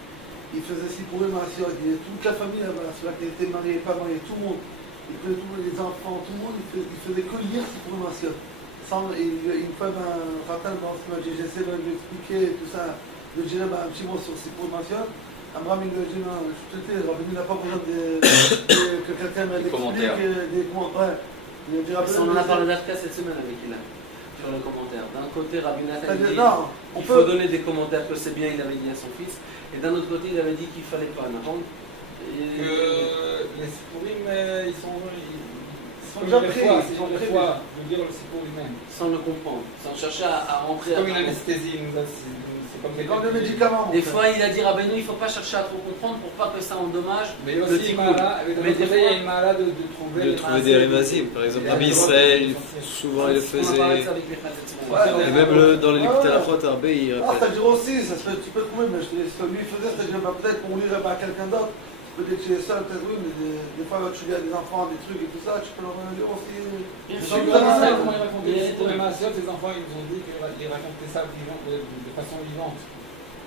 Il faisait Sipurim Massiot. Il y avait toute la famille là-bas, ceux-là qui étaient mariés, pas mariés, tout le monde. Il faisait tous les enfants, tout le monde. Il faisait que lire Sipurim Massiot. Une fois, Khatan m'a dit, j'essaie de lui expliquer tout ça, de dire un petit mot sur Sipurim Massiot. Amram, il lui a dit, non, je te dis, Rabbeinu n'a pas besoin que quelqu'un m'explique des commentaires. On en a parlé d'Arka cette semaine avec Ilan, sur le commentaire. D'un côté, Rabbi Nathan dit qu'il faut donner des commentaires, que c'est bien, il avait dit à son fils. Et d'un autre côté, il avait dit qu'il ne fallait pas. Les Sipurim, ils sont déjà pris. Ils ont des fois de dire le Sipurim même. Sans le comprendre, sans chercher à rentrer. C'est comme une anesthésie, c'est C'est comme le médicament. Des fois, il a dit Rabbeinu, il ne faut pas chercher à trop comprendre pour pas que ça endommage. Mais il y a aussi il y a une malade de trouver des remazim. Par exemple, Rabbi Israël, souvent il le On a parlé de faisait. ça avec les frères. Et même dans les Likutei Halachot, Rabbi, il Ah, répète. c'est-à-dire aussi, ça se fait, tu peux trouver, mais ce que lui faisait, c'est-à-dire peut-être qu'on lirait à quelqu'un d'autre. Peut-être que tu es seul, peut-être oui, mais des fois, tu lis à des enfants, des trucs et tout ça, tu peux leur lire aussi. Comment il racontait pour les masseurs, tes enfants, ils nous ont dit qu'ils racontaient ça de façon vivante.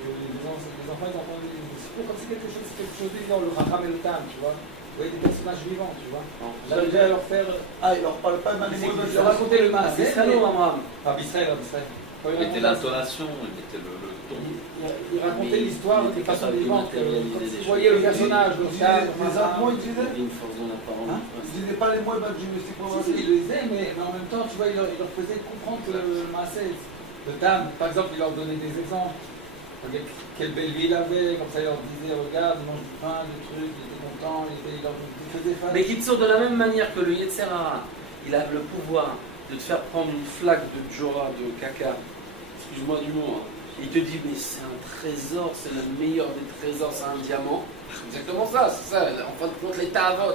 Les enfants, ils ont comme c'est quelque chose de vivant, le Racham et le Tam, tu vois. Vous voyez des personnages vivants, tu vois. J'arrivais à leur faire. Ah, il leur parle pas de manière Je racontais le masque. Israël ou Amram? Rabbi Israël. Il mettait l'intonation, il mettait le ton. Il racontait l'histoire de façon vivante. Comme si vous voyez le personnage, le Les cadre. Allemands, ils disaient. Il y a une force dans la parole. Ils disaient pas les mots, ben, je me suis pas Si, il le disait, mais en même temps, tu vois, il leur faisait comprendre le maaseh, le Tam. Par exemple, il leur donnait des exemples. Quelle belle vie il avait, comme ça il leur disait, regarde, il mange du pain, des trucs, il était content, il faisait face. Mais qui te sort de la même manière que le Yetzer Hara, il a le pouvoir de te faire prendre une flaque de Jora, de caca, excuse-moi du mot, hein. Il te dit, mais c'est un trésor, c'est le meilleur des trésors, c'est un diamant. C'est exactement ça, c'est ça. En fin de compte, les ta'avot,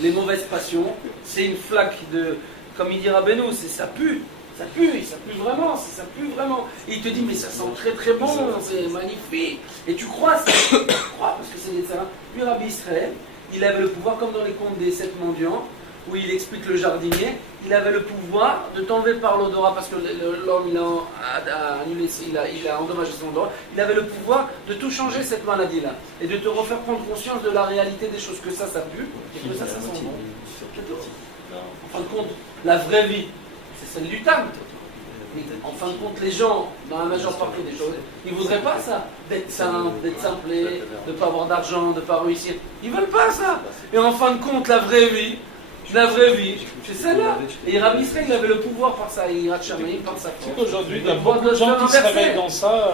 les mauvaises passions, c'est une flaque de, comme il dit Rabbeinu, ça pue. Ça pue vraiment, ça pue vraiment. Et il te dit, mais ça sent très très bon, c'est magnifique. Et tu crois, tu crois, parce que c'est des ça. Puis Rabbi Israël, il avait le pouvoir, comme dans les contes des 7 mendiants, où il explique le jardinier, il avait le pouvoir de t'enlever par l'odorat, parce que l'homme il a annulé, il a endommagé son odorat, il avait le pouvoir de tout changer cette maladie-là, et de te refaire prendre conscience de la réalité des choses, que ça pue, et que ça sent bon. En fin de compte, la vraie vie, c'est celle du Tam. En fin de compte, les gens, dans la majeure partie des choses, ils ne voudraient pas ça, d'être simple, d'être simplé, de ne pas avoir d'argent, de ne pas réussir. Ils ne veulent pas ça. Et en fin de compte, la vraie vie, c'est celle-là. Et Rabbi Israël, il avait le pouvoir par ça, il ira chercher par ça. Tu sais qu'aujourd'hui, il y a beaucoup de gens qui se réveillent dans ça.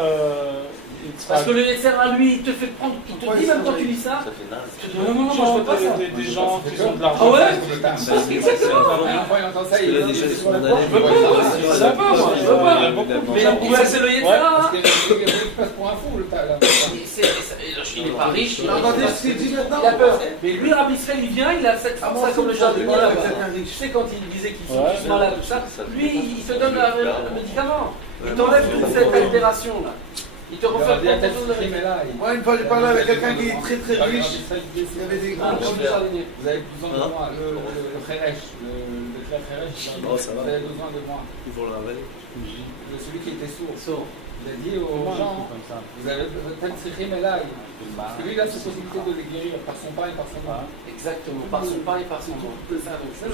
Parce que le Yetzer Hara, lui, il te fait prendre, il te dit même quand tu lis ça, Ça fait naze. tu te dis non, je ne veux pas ça. Des gens qui ont de Ah l'argent. ouais? Exactement. La première fois, il entend ça, il Là, déjà, ils sont condamnés. Je veux pas, je veux pas, moi, je veux pas. Il y a beaucoup de Mais gens ouais, c'est le Yetzer Hara. Parce qu'il passe pour un fou, le tas, là. Il n'est pas riche, il a Regardez ce qu'il dit maintenant. peur. Mais lui, Rabbi Israël, il vient, il a cette Ah, force moi, comme le c'est jardinier pas là-bas. quelqu'un riche. Tu sais, quand il disait qu'ils sont Ouais, tous malades, tout ça, lui, il te donne le médicament. Il t'enlève toute cette altération là. Il te refait Il y a prendre peut-être conscience de ce crime-là. Moi, une fois, j'ai parlé avec quelqu'un qui est très très riche. Il y avait des Ah, grands comme le jardinier. Vous avez besoin de moi, le Kheresh, le frère Kheresh, Oh, ça vous va. avez besoin de moi. Ils vont le ravaler. Celui qui était sourd. Sourd. Il a dit aux gens, vous avez peut-être ce crime-là. Parce que lui, il a cette possibilité de les guérir par son pain et par son pain. Exactement, par son pain et par son nom. C'est ça, donc C'est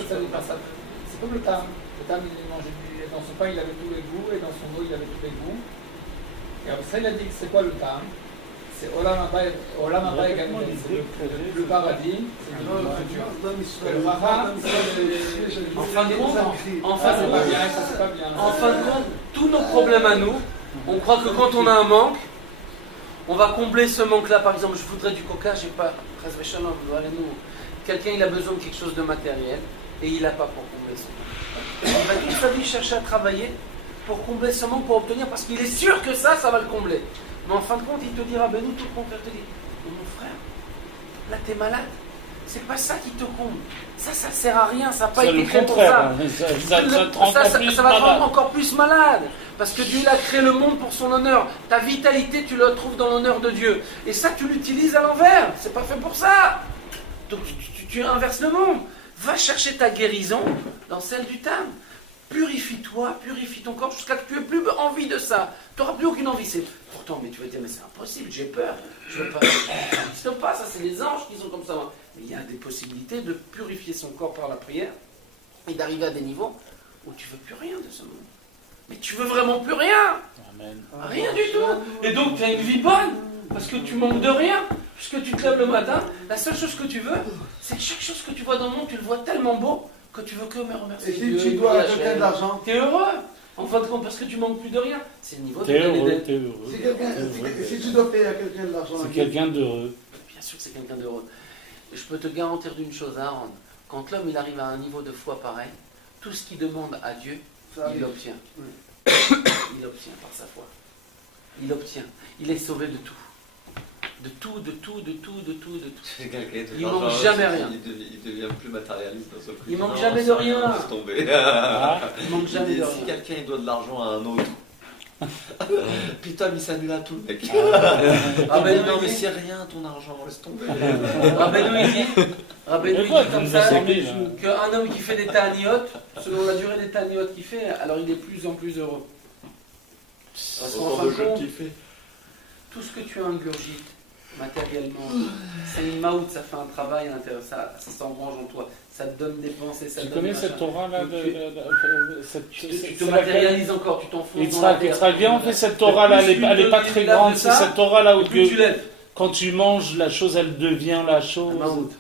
comme le tam. Le tam, il mangeait dans son pain, il avait tous les goûts, et dans son eau, il avait tous les goûts. Et après, il a dit que c'est quoi le tam? C'est Olam Haba et Gan Eden. C'est le paradis, c'est le futur. Et le Raha, En fin de compte, ça c'est pas bien, ça c'est pas bien. en fin de compte, tous nos problèmes à nous, on croit que quand on a un manque, on va combler ce manque-là. Par exemple, je voudrais du coca, j'ai pas. Quelqu'un il a besoin de quelque chose de matériel et il n'a pas pour combler son manque. Il va toute sa vie chercher à travailler pour combler ce manque, pour obtenir, parce qu'il est sûr que ça va le combler. Mais en fin de compte, il te dira, ben nous, tout le contraire, te dit, mon frère, là t'es malade, c'est pas ça qui te comble. Ça sert à rien, ça n'a pas C'est été le créé pour ça. contraire. Ça te rend encore plus Ça va te rendre malade. encore plus malade. Parce que Dieu il a créé le monde pour son honneur. Ta vitalité, tu la trouves dans l'honneur de Dieu. Et ça, tu l'utilises à l'envers. C'est pas fait pour ça. Donc tu inverses le monde. Va chercher ta guérison dans celle du Tam. Purifie-toi, purifie ton corps jusqu'à ce que tu n'aies plus envie de ça. Tu n'auras plus aucune envie. Pourtant, mais tu vas dire, mais c'est impossible, j'ai peur. Je veux pas. Ça n'existe pas, ça c'est les anges qui sont comme ça. Mais il y a des possibilités de purifier son corps par la prière et d'arriver à des niveaux où tu veux plus rien de ce monde. Mais tu veux vraiment plus rien. Amen. Rien du tout. Et donc tu as une vie bonne, parce que tu manques de rien. Puisque tu te lèves le matin, la seule chose que tu veux, c'est que chaque chose que tu vois dans le monde, tu le vois tellement beau que tu veux que me remercier. Et si tu dois à quelqu'un de l'argent, T'es heureux, en fin de compte, parce que tu manques plus de rien. C'est le niveau de T'es Gan heureux, Eden. t'es heureux. si tu dois payer à quelqu'un de l'argent, C'est quelqu'un d'heureux. Bien sûr que c'est quelqu'un d'heureux. Et je peux te garantir d'une chose, Aaron, quand l'homme il arrive à un niveau de foi pareil, tout ce qu'il demande à Dieu, ça il arrive. l'obtient. Oui. Il l'obtient par sa foi. il obtient. Il est sauvé de tout. De tout, de tout, de tout, de tout, de tout. C'est quelqu'un qui a de Il l'argent, manque jamais rien. Il devient plus matérialiste d'un seul coup. Il manque Non, jamais de c'est rien. Laisse tomber. Il manque jamais de Si rien. quelqu'un il doit de l'argent à un autre, putain, il s'annule à tout, le mec. Rabbeinu, non, mais il dit- c'est rien ton argent, laisse tomber. Rabbeinu, il Mais dit quoi, comme tu ça, nous as servi, là. qu'un homme qui fait des taniotes, selon la durée des taniotes qu'il fait, alors il est plus en plus heureux. Parce qu'en fin de compte, tout ce que tu ingurgites matériellement, c'est une maout, ça fait un travail à l'intérieur, ça s'engrange en toi, ça te donne des pensées, ça te Tu donne connais des cette machins. Torah-là Donc, tu te c'est matérialises encore, tu t'enfonces dans la terre. Yitzhak, viens, on fait cette Torah-là, elle est pas très grande, c'est cette Torah-là où plus tu lèves. quand tu manges, la chose, elle devient la chose. Maout.